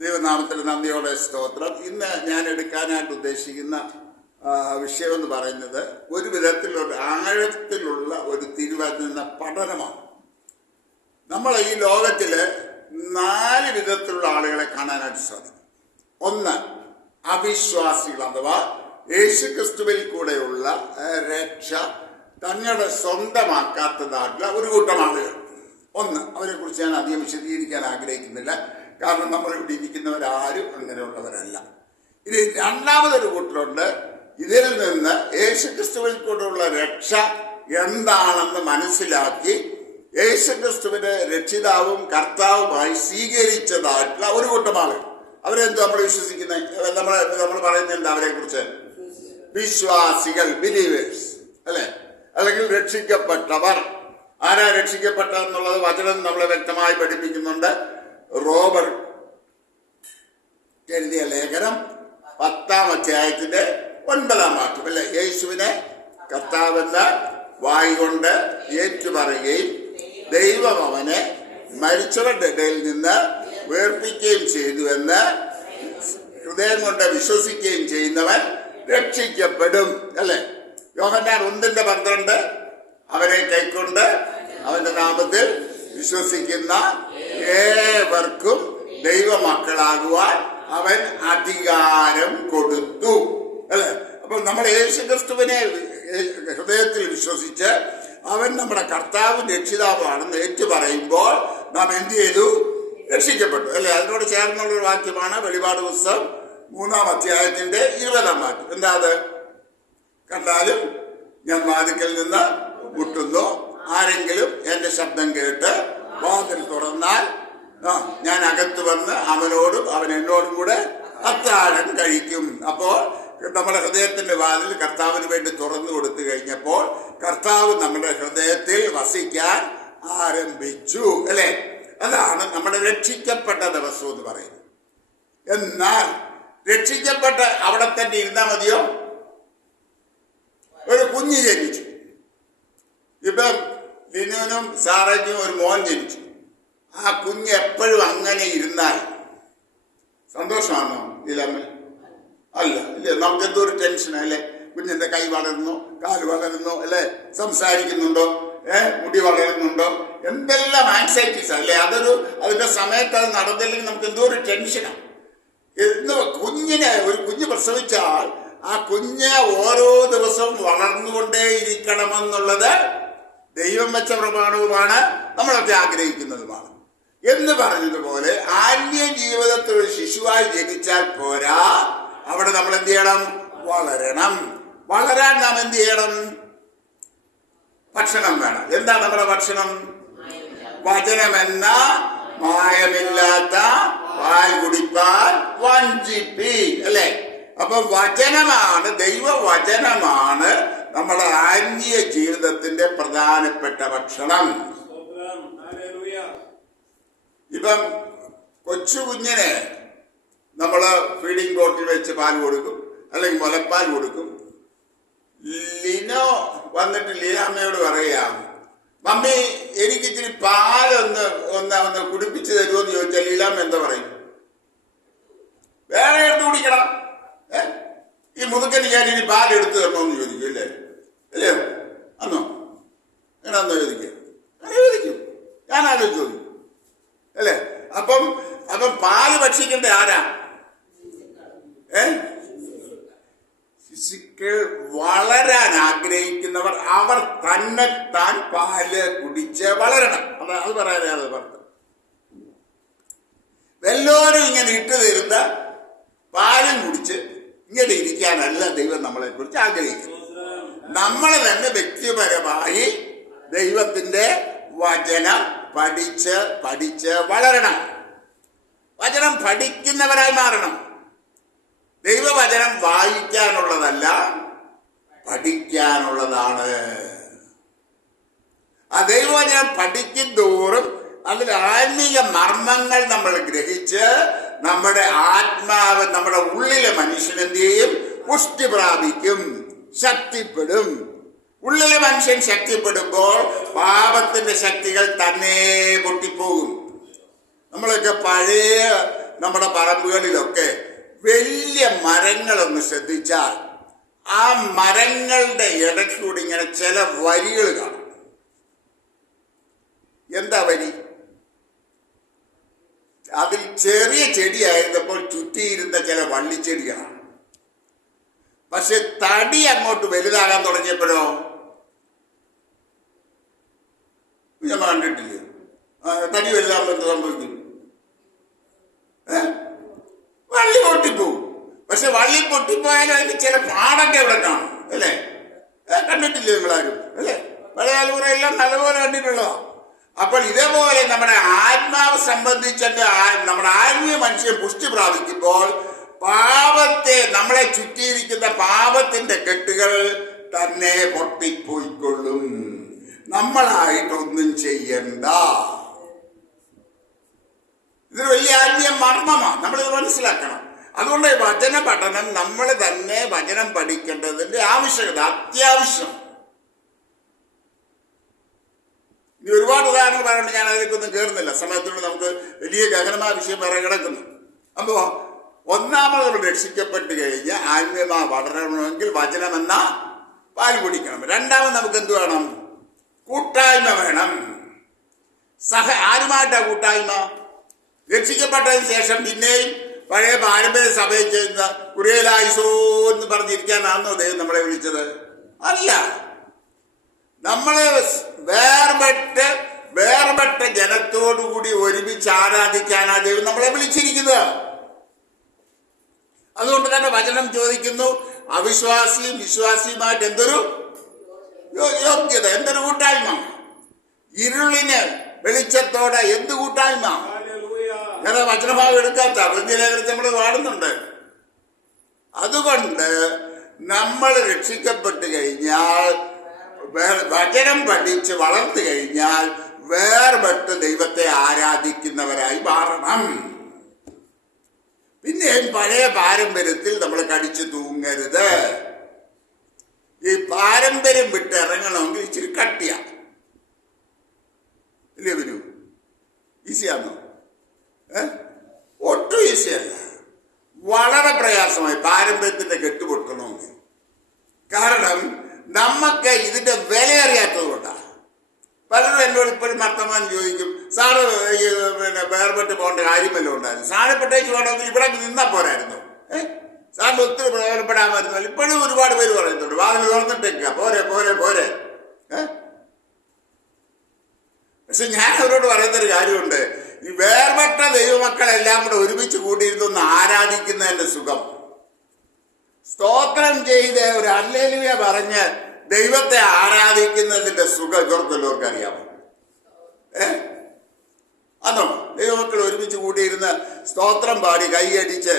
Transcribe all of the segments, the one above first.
ദൈവനാമത്തിൽ നന്ദിയോടെ സ്തോത്രം. ഇന്ന് ഞാൻ എടുക്കാനായിട്ട് ഉദ്ദേശിക്കുന്ന വിഷയം എന്ന് പറയുന്നത് ഒരു വിധത്തിലുള്ള ആഴത്തിലുള്ള ഒരു തിരുവചന പഠനമാണ്. നമ്മൾ ഈ ലോകത്തിൽ 4 വിധത്തിലുള്ള ആളുകളെ കാണാനായിട്ട് സാധിക്കും. ഒന്ന്, അവിശ്വാസികൾ അഥവാ യേശുക്രിസ്തുവിൽ കൂടെയുള്ള രക്ഷ തങ്ങളുടെ സ്വന്തമാക്കാത്തതായിട്ടുള്ള ഒരു കൂട്ടം ആളുകൾ. ഒന്ന്, അവരെ കുറിച്ച് ഞാൻ അധികം വിശദീകരിക്കാൻ ആഗ്രഹിക്കുന്നില്ല, കാരണം നമ്മൾ ഇവിടെ ഇരിക്കുന്നവരാരും അങ്ങനെയുള്ളവരല്ല. ഇനി രണ്ടാമതൊരു കൂട്ടരുണ്ട്. ഇതിൽ നിന്ന് യേശുക്രിസ്തുവിൽ കൂടെയുള്ള രക്ഷ എന്താണെന്ന് മനസ്സിലാക്കി യേശുക്രിസ്തുവിനെ രക്ഷിതാവും കർത്താവുമായി സ്വീകരിച്ചതായിട്ടുള്ള ഒരു കൂട്ടം ആളുകൾ. അവരെന്തോ നമ്മൾ വിശ്വസിക്കുന്നത്, നമ്മൾ പറയുന്നുണ്ട് അവരെ കുറിച്ച് വിശ്വാസികൾ, ബിലീവേഴ്സ് അല്ലെ, അല്ലെങ്കിൽ രക്ഷിക്കപ്പെട്ടവർ. ആരാ രക്ഷിക്കപ്പെട്ടതെന്നുള്ളത് വചനം നമ്മളെ വ്യക്തമായി പഠിപ്പിക്കുന്നുണ്ട്. റോബർട്ട് എഴുതിയ ലേഖനം 10-ാം അധ്യായത്തിന്റെ 9-ാം വാക്യം അല്ലെ, യേശുവിനെ കർത്താവെന്ന് വായ് കൊണ്ട് ഏറ്റുപറയുകയും ദൈവം അവനെ മരിച്ചവരുടെ ഇടയിൽ നിന്ന് വേർപ്പിക്കുകയും ചെയ്തു എന്ന് ഹൃദയം കൊണ്ട് വിശ്വസിക്കുകയും ചെയ്യുന്നവൻ രക്ഷിക്കപ്പെടും അല്ലെ. യോഹന്നാൻ 1:12 അവരെ കൈക്കൊണ്ട് അവന്റെ നാമത്തിൽ വിശ്വസിക്കുന്ന ഏവർക്കും ദൈവമക്കളാകുവാൻ അവൻ അധികാരം കൊടുത്തു അല്ലെ. അപ്പൊ നമ്മൾ യേശുക്രിസ്തുവിനെ ഹൃദയത്തിൽ വിശ്വസിച്ച് അവൻ നമ്മുടെ കർത്താവും രക്ഷിതാവാണെന്ന് ഏറ്റു പറയുമ്പോൾ നാം എന്ത് ചെയ്തു? രക്ഷിക്കപ്പെട്ടു അല്ലെ. അതിനോട് ചേർന്നുള്ളൊരു വാക്യമാണ് വെളിപാട് പുസ്തകം 3-ാം അധ്യായത്തിന്റെ 20-ാം വാക്യം. എന്താ അത്? കണ്ടാലും ഞാൻ വാതിക്കൽ നിന്ന് മുട്ടുന്നു, ആരെങ്കിലും എന്റെ ശബ്ദം കേട്ട് വാതിൽ തുറന്നാൽ ഞാൻ അകത്ത് വന്ന് അവനോടും അവൻ എന്നോടും കൂടെ അത്താഴം കഴിക്കും. അപ്പോൾ നമ്മുടെ ഹൃദയത്തിന്റെ വാതിൽ കർത്താവിന് വേണ്ടി തുറന്നു കൊടുത്തു കഴിഞ്ഞപ്പോൾ കർത്താവ് നമ്മുടെ ഹൃദയത്തിൽ വസിക്കാൻ ആരംഭിച്ചു അല്ലെ. അതാണ് നമ്മുടെ രക്ഷിക്കപ്പെട്ട ദിവസം എന്ന് പറയുന്നത്. എന്നാൽ രക്ഷിക്കപ്പെട്ട് അവിടെ തന്നെ ഇരുന്നാൽ മതിയോ? ഒരു കുഞ്ഞ് ജനിച്ചു. ഇപ്പം ലിനുവിനും സാറയ്ക്കും ഒരു മോൻ ജനിച്ചു. ആ കുഞ്ഞ് എപ്പോഴും അങ്ങനെ ഇരുന്നാൽ സന്തോഷമാണോ? ഇല്ലമ്മ അല്ല, ഇല്ലേ? നമുക്ക് എന്തോ ഒരു ടെൻഷനാ അല്ലെ. കുഞ്ഞിന്റെ കൈ വളരുന്നു, കാല് വളരുന്നു അല്ലെ, സംസാരിക്കുന്നുണ്ടോ, മുടി വളരുന്നുണ്ടോ, എന്തെല്ലാം ആൻസൈറ്റീസ് അല്ലെ. അതിന്റെ സമയത്ത് അത് നടന്നില്ലെങ്കിൽ നമുക്ക് എന്തോ ഒരു ടെൻഷനാണ്. ഒരു കുഞ്ഞ് പ്രസവിച്ചാൽ ആ കുഞ്ഞ് ഓരോ ദിവസവും വളർന്നുകൊണ്ടേയിരിക്കണമെന്നുള്ളത് ദൈവം വെച്ച പ്രമാണവുമാണ്, നമ്മളൊക്കെ ആഗ്രഹിക്കുന്നതുമാണ്. എന്ന് പറഞ്ഞതുപോലെ ആത്മീയ ജീവിതത്തിൽ ഒരു ശിശുവായി ജനിച്ചാൽ പോരാ, അവിടെ നമ്മൾ എന്ത് ചെയ്യണം? വളരണം. വളരാൻ നാം എന്ത് ചെയ്യണം? ഭക്ഷണം വേണം. എന്താ നമ്മുടെ ഭക്ഷണം? വചനമെന്ന മായമില്ലാത്ത പാൽ കുടിപ്പാൽ വഞ്ചിപ്പി അല്ലെ. അപ്പൊ വചനമാണ്, ദൈവവചനമാണ് നമ്മുടെ ആത്മീയ ജീവിതത്തിന്റെ പ്രധാനപ്പെട്ട ഭക്ഷണം. ഇപ്പം കൊച്ചു കുഞ്ഞിന് നമ്മള് ഫീഡിംഗ് ബോട്ടിൽ വെച്ച് പാൽ കൊടുക്കും, അല്ലെങ്കിൽ മുലപ്പാൽ കൊടുക്കും. ലിനോ വന്നിട്ട് ലീനാമ്മയോട് പറയാം, മമ്മി എനിക്ക് ഇച്ചിരി പാലൊന്ന് കുടിപ്പിച്ചു തരുമോന്ന് ചോദിച്ചാൽ ലീലാമ്മ എന്താ പറയും? വേറെ എടുത്ത് കുടിക്കണം. ഈ മുതുക്കന് ഞാൻ ഇനി പാൽ എടുത്തു തരണമെന്ന് ചോദിക്കും അല്ലേ? അല്ലയോ? അന്നോ അങ്ങനെയാന്നോ ചോദിക്കും? ഞാനാരും ചോദിക്കും അല്ലേ? അപ്പം പാല് ഭക്ഷിക്കേണ്ട ആരാ? ശിശുക്കൾ വളരാൻ ആഗ്രഹിക്കുന്നവർ അവർ തന്നെത്താൻ പാല് കുടിച്ച് വളരണം. അത് പറയാനേ അത് പറഞ്ഞു. എല്ലാവരും ഇങ്ങനെ ഇട്ട് തരുന്ന പാലും കുടിച്ച് ഇങ്ങനെ ഇരിക്കാനല്ല ദൈവം നമ്മളെ കുറിച്ച് ആഗ്രഹിക്കുന്നത്. നമ്മൾ തന്നെ വ്യക്തിപരമായി ദൈവത്തിന്റെ വചനം പഠിച്ച് വളരണം. വചനം പഠിക്കുന്നവരായി മാറണം. ദൈവവചനം വായിക്കാനുള്ളതല്ല, പഠിക്കാനുള്ളതാണ്. ആ ദൈവവചനം പഠിക്കും തോറും അതിൽ ആത്മീയ മർമ്മങ്ങൾ നമ്മൾ ഗ്രഹിച്ച് നമ്മുടെ ആത്മാവ്, നമ്മുടെ ഉള്ളിലെ മനുഷ്യൻ എന്ത് ചെയ്യും? പുഷ്ടി പ്രാപിക്കും, ശക്തിപ്പെടും. ഉള്ളിലെ മനുഷ്യൻ ശക്തിപ്പെടുമ്പോൾ പാപത്തിന്റെ ശക്തികൾ തന്നെ പൊട്ടിപ്പോകും. നമ്മളൊക്കെ പഴയ നമ്മുടെ പറമ്പുകളിലൊക്കെ വലിയ മരങ്ങളൊന്ന് ശ്രദ്ധിച്ചാൽ ആ മരങ്ങളുടെ ഇടയ്ക്കൂടി ഇങ്ങനെ ചില വരികൾ കാണും. എന്താ വരി? അതിൽ ചെറിയ ചെടിയായിരുന്നപ്പോൾ ചുറ്റിയിരുന്ന ചില വള്ളിച്ചെടികളാണ്. പക്ഷെ തടി അങ്ങോട്ട് വലുതാകാൻ തുടങ്ങിയപ്പോഴോ ഞാൻ കണ്ടിട്ടില്ല. തടി വലുതാകുമ്പോൾ എന്ത് സംഭവിക്കും? വള്ളി പൊട്ടിപ്പോവും. പക്ഷെ വള്ളി പൊട്ടിപ്പോയാലും അതിന് ചില പാടൊക്കെ അവിടെ കാണും, അല്ലേ? കണ്ടിട്ടില്ലേ നിങ്ങളാരും? അല്ലേ? പഴയ തലമുറയെല്ലാം നല്ലപോലെ കണ്ടിട്ടുള്ളതാ. അപ്പോൾ ഇതേപോലെ നമ്മുടെ ആത്മാവ് സംബന്ധിച്ചിട്ട് നമ്മുടെ ആത്മീയ മനുഷ്യൻ പുഷ്ടി പ്രാപിക്കുമ്പോൾ പാപത്തെ, നമ്മളെ ചുറ്റിയിരിക്കുന്ന പാപത്തിന്റെ കെട്ടുകൾ തന്നെ പൊട്ടിപ്പോയിക്കൊള്ളും. നമ്മളായിട്ടൊന്നും ചെയ്യണ്ട. ഇതൊരു വലിയ ആത്മീയ മർമ്മമാണ്, നമ്മളിത് മനസ്സിലാക്കണം. അതുകൊണ്ട് വചന പഠനം, നമ്മൾ തന്നെ വചനം പഠിക്കേണ്ടതിന്റെ ആവശ്യകത അത്യാവശ്യം. ഇനി ഒരുപാട് ഉദാഹരണങ്ങൾ പറയുന്നത് ഞാൻ അതിലേക്കൊന്നും കയറുന്നില്ല, സമയത്തോട് നമുക്ക് വലിയ ഗഹനമായ വിഷയം വേറെ കിടക്കുന്നു. അപ്പോ ഒന്നാമത് നമ്മൾ രക്ഷിക്കപ്പെട്ട് കഴിഞ്ഞ് ആത്മീയമായി വളരണമെങ്കിൽ വചനമെന്ന പാൽ കുടിക്കണം. രണ്ടാമത് നമുക്ക് എന്ത് വേണം? കൂട്ടായ്മ വേണം. ആരുമായിട്ടാ കൂട്ടായ്മ? രക്ഷിക്കപ്പെട്ടതിന് ശേഷം പിന്നെയും പഴയ പാരമ്പര്യ സഭയിൽ ചെയ്യുന്ന കുറിയലായിസോ എന്ന് പറഞ്ഞിരിക്കാനാണോ ദൈവം നമ്മളെ വിളിച്ചത്? അല്ല. നമ്മളെ വേർപെട്ട ജനത്തോടുകൂടി ഒരുമിച്ച് ആരാധിക്കാനാ ദൈവം നമ്മളെ വിളിച്ചിരിക്കുന്നത്. അതുകൊണ്ട് തന്നെ വചനം ചോദിക്കുന്നു, അവിശ്വാസിയും വിശ്വാസിയുമായിട്ട് എന്തൊരു യോഗ്യത, എന്തൊരു കൂട്ടായ്മ? ഇരുളിന് വെളിച്ചത്തോടെ എന്ത് കൂട്ടായ്മ? ഞാൻ വചനഭാഗം എടുക്കാത്ത വൃന്ദലേഖനത്തിൽ നമ്മൾ പാടുന്നുണ്ട്. അതുകൊണ്ട് നമ്മൾ രക്ഷിക്കപ്പെട്ട് കഴിഞ്ഞാൽ, വചനം പഠിച്ച് വളർന്നു കഴിഞ്ഞാൽ വേർപെട്ട് ദൈവത്തെ ആരാധിക്കുന്നവരായി മാറണം. പിന്നെയും പഴയ പാരമ്പര്യത്തിൽ നമ്മൾ കടിച്ചു തൂങ്ങരുത്. ഈ പാരമ്പര്യം വിട്ട് ഇറങ്ങണമെങ്കിൽ ഇച്ചിരി കട്ടിയ ഇല്ലേ വരൂ? ഈസിയാണോ? ഒട്ടും ഈസിയല്ല, വളരെ പ്രയാസമായി പാരമ്പര്യത്തിന്റെ കെട്ടുപൊട്ടണമെങ്കിൽ. കാരണം നമുക്ക് ഇതിന്റെ വില അറിയാത്തത് കൊണ്ടാണ്. പലരും എന്നോട് ഇപ്പോഴും വർത്തമാനം ചോദിക്കും, സാറ് പിന്നെ വേർപെട്ട് പോകേണ്ട കാര്യമല്ലോ ഉണ്ടായിരുന്നു, സാറെ പ്രത്യേകിച്ച് വേണമെങ്കിൽ ഇവിടെ നിന്നാ പോരായിരുന്നു, സാറിന് ഒത്തിരി പ്രയോജനപ്പെടാമായിരുന്നു. ഇപ്പോഴും ഒരുപാട് പേര് പറയുന്നുണ്ട്, വാതിൽ തുറന്നിട്ടേക്ക, പോരെ പോരെ പോരെ. പക്ഷെ ഞാൻ അവരോട് പറയുന്നൊരു കാര്യമുണ്ട്, ഈ വേർപെട്ട ദൈവമക്കളെല്ലാം കൂടെ ഒരുമിച്ച് കൂടിയിരുന്നൊന്ന് ആരാധിക്കുന്നതിന്റെ സുഖം, സ്തോത്രം ചെയ്ത് ഒരു ഹല്ലേലൂയ പറഞ്ഞ് ദൈവത്തെ ആരാധിക്കുന്നതിന്റെ സുഖം ഇവർക്കെല്ലാവർക്കും അറിയാമോ? അതോ ദൈവമക്കൾ ഒരുമിച്ച് കൂടിയിരുന്ന് സ്തോത്രം പാടി കൈയടിച്ച്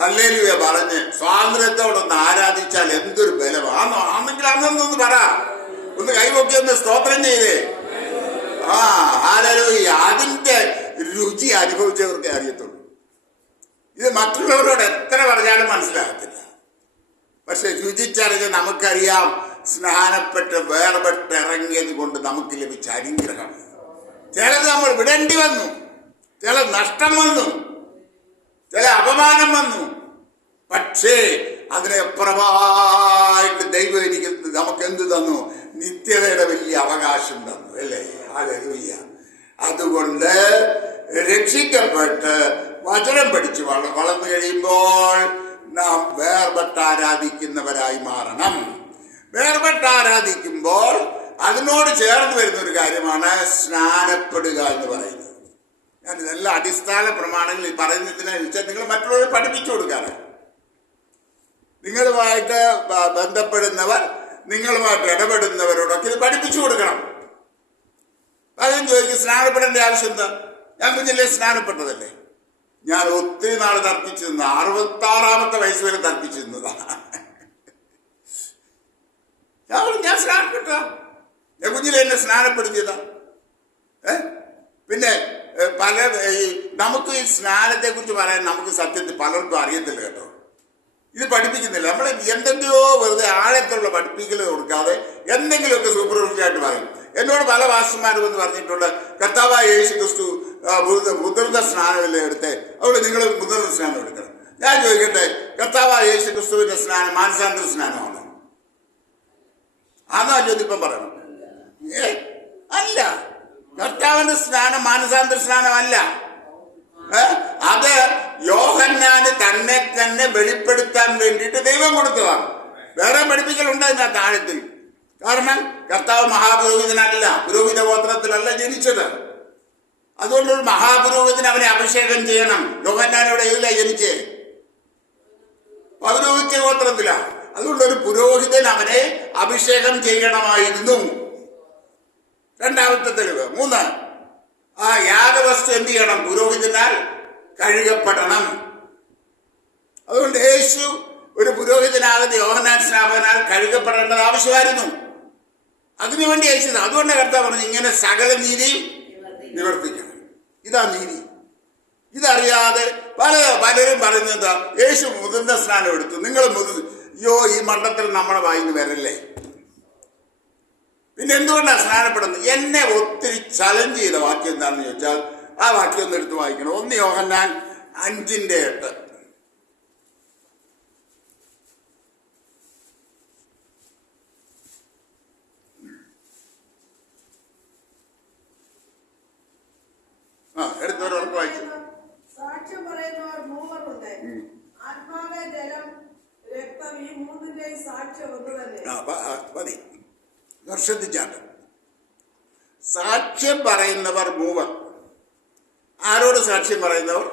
ഹല്ലേലൂയ പറഞ്ഞ് സ്വാതന്ത്ര്യത്തോടൊന്ന് ആരാധിച്ചാൽ എന്തൊരു ബലമാണോ? ആണെങ്കിൽ അന്നൊന്ന് പറ, ഒന്ന് കൈപൊക്കി ഒന്ന് സ്തോത്രം ചെയ്തേ. ഹല്ലേലൂയ. അതിന്റെ രുചി അനുഭവിച്ചവർക്കേ അറിയത്തുള്ളൂ. ഇത് മറ്റുള്ളവരോട് എത്ര പറഞ്ഞാലും മനസ്സിലാകത്തില്ല. പക്ഷെ രുചിച്ചറിഞ്ഞ് നമുക്കറിയാം, സ്നാനപ്പെട്ട് വേർപെട്ട് ഇറങ്ങിയത് കൊണ്ട് നമുക്ക് ലഭിച്ച അനുഗ്രഹം. ചിലത് നമ്മൾ വിടേണ്ടി വന്നു, ചില നഷ്ടം വന്നു, ചില അപമാനം വന്നു. പക്ഷേ അതിനപ്പുറമായിട്ട് ദൈവം നമുക്ക് എന്ത് തന്നു? നിത്യതയുടെ വലിയ അവകാശം തന്നു, അല്ലേ? ഹല്ലേലൂയ. അതുകൊണ്ട് രക്ഷിക്കപ്പെട്ട് വചനം പഠിച്ച് വളർന്നു കഴിയുമ്പോൾ നാം വേർപെട്ട് ആരാധിക്കുന്നവരായി മാറണം. വേർപെട്ട് ആരാധിക്കുമ്പോൾ അതിനോട് ചേർന്ന് വരുന്ന ഒരു കാര്യമാണ് സ്നാനപ്പെടുക എന്ന് പറയുന്നത്. ഞാൻ ഇതെല്ലാം അടിസ്ഥാന പ്രമാണങ്ങൾ പറയുന്നതിനെ വെച്ചാൽ നിങ്ങൾ മറ്റുള്ളവരെ പഠിപ്പിച്ചു കൊടുക്കാറ്. നിങ്ങളുമായിട്ട് ബന്ധപ്പെടുന്നവർ, നിങ്ങളുമായിട്ട് ഇടപെടുന്നവരോടൊക്കെ ഇത് പഠിപ്പിച്ചു കൊടുക്കണം. അതും ചോദിക്കും, സ്നാനപ്പെടേണ്ട ആവശ്യം എന്താ? ഞാൻ കുഞ്ഞിലെ സ്നാനപ്പെട്ടതല്ലേ. ഞാൻ ഒത്തിരി നാൾ തർക്കിച്ചു നിന്ന, 66-ാമത്തെ വയസ്സ് വരെ തർക്കിച്ചു നിന്നതാണ്. ഞാൻ സ്നാനപ്പെട്ട, ഞാൻ കുഞ്ഞിലെ എന്നെ സ്നാനപ്പെടുത്തിയതാ. പിന്നെ നമുക്ക് ഈ സ്നാനത്തെ കുറിച്ച് പറയാൻ നമുക്ക് സത്യത്തിൽ പലർക്കും അറിയത്തില്ല കേട്ടോ. ഇത് പഠിപ്പിക്കുന്നില്ല. നമ്മൾ എന്തെങ്കിലോ വെറുതെ ആഴത്തുള്ള പഠിപ്പിക്കൽ കൊടുക്കാതെ എന്തെങ്കിലുമൊക്കെ സൂപ്പർഫിഷ്യലായിട്ട് പറയും. എന്നോട് പല പാസ്റ്റർമാരും എന്ന് പറഞ്ഞിട്ടുണ്ട്, കർത്താവായ യേശു ക്രിസ്തു മുതിർന്ന സ്നാനമല്ലേ എടുത്തേ, അതുകൊണ്ട് നിങ്ങൾ മുതിർന്ന സ്നാനം എടുക്കണം. ഞാൻ ചോദിക്കട്ടെ, കർത്താവായ യേശു ക്രിസ്തുവിന്റെ സ്നാനം മാനസാന്തര സ്നാനമാണോ? ആണോ അല്ലോ ഇപ്പം പറയണം? അല്ല, കർത്താവിന്റെ സ്നാനം മാനസാന്തര സ്നാനമല്ല. അത് യോഹന്നാന് തന്നെ വെളിപ്പെടുത്താൻ വേണ്ടിയിട്ട് ദൈവം കൊടുത്തതാണ്. വേറെ പഠിപ്പിക്കലുണ്ട് അതിനകത്ത് ആഴത്തിൽ. കാരണം കർത്താവ് മഹാപുരോഹിതനല്ല, പുരോഹിത ഗോത്രത്തിലല്ല ജനിച്ചത്. അതുകൊണ്ടൊരു മഹാപുരോഹിതൻ അവനെ അഭിഷേകം ചെയ്യണം. യോഹന്നാനോട് ഏതില ജനിച്ചേ? പൗരോഹിത്യ ഗോത്രത്തിലാണ്. അതുകൊണ്ടൊരു പുരോഹിതൻ അവനെ അഭിഷേകം ചെയ്യണമായിരുന്നു. രണ്ടാമത്തെ തെളിവ്. 3, ആ യാഗവസ്തു എന്ത് ചെയ്യണം? പുരോഹിതനാൽ കഴുകപ്പെടണം. അതുകൊണ്ട് യേശു ഒരു പുരോഹിതനാകുന്ന യോഹന്നാൻ സ്നാപകനാൽ കഴുകപ്പെടേണ്ടത് ആവശ്യമായിരുന്നു. അതിനുവേണ്ടി അയച്ചത്. അതുകൊണ്ട് കർത്താവ് പറഞ്ഞു, ഇങ്ങനെ സകല നീതിയും നിവർത്തിക്കണം. ഇതാ നീതി. ഇതറിയാതെ പലരും പറയുന്നത് യേശു മുതിർന്ന സ്നാനം എടുത്തു, നിങ്ങൾ അയ്യോ ഈ മണ്ഡലത്തിൽ നമ്മുടെ വായിന്ന് വരല്ലേ. പിന്നെ എന്തുകൊണ്ടാണ് സ്നാനപ്പെടുന്നത്? എന്നെ ഒത്തിരി ചലഞ്ച് ചെയ്ത വാക്യം എന്താണെന്ന് ചോദിച്ചാൽ ആ വാക്യം ഒന്ന് എടുത്ത് വായിക്കണം. 1 യോഹന്നാൻ 5:8. എടുത്തവർക്ക് വായിച്ചു. സാക്ഷ്യം പറയുന്നവർ 3 ഉണ്ട്. ആത്മാവേ, ജലം, രക്തം, ഈ 3ന്റെയും സാക്ഷ്യം ഒന്ന് തന്നെ. മതി, ശ്രദ്ധിച്ചാണ്. സാക്ഷ്യം പറയുന്നവർ 3. ആരോട് സാക്ഷ്യം പറയുന്നവർ?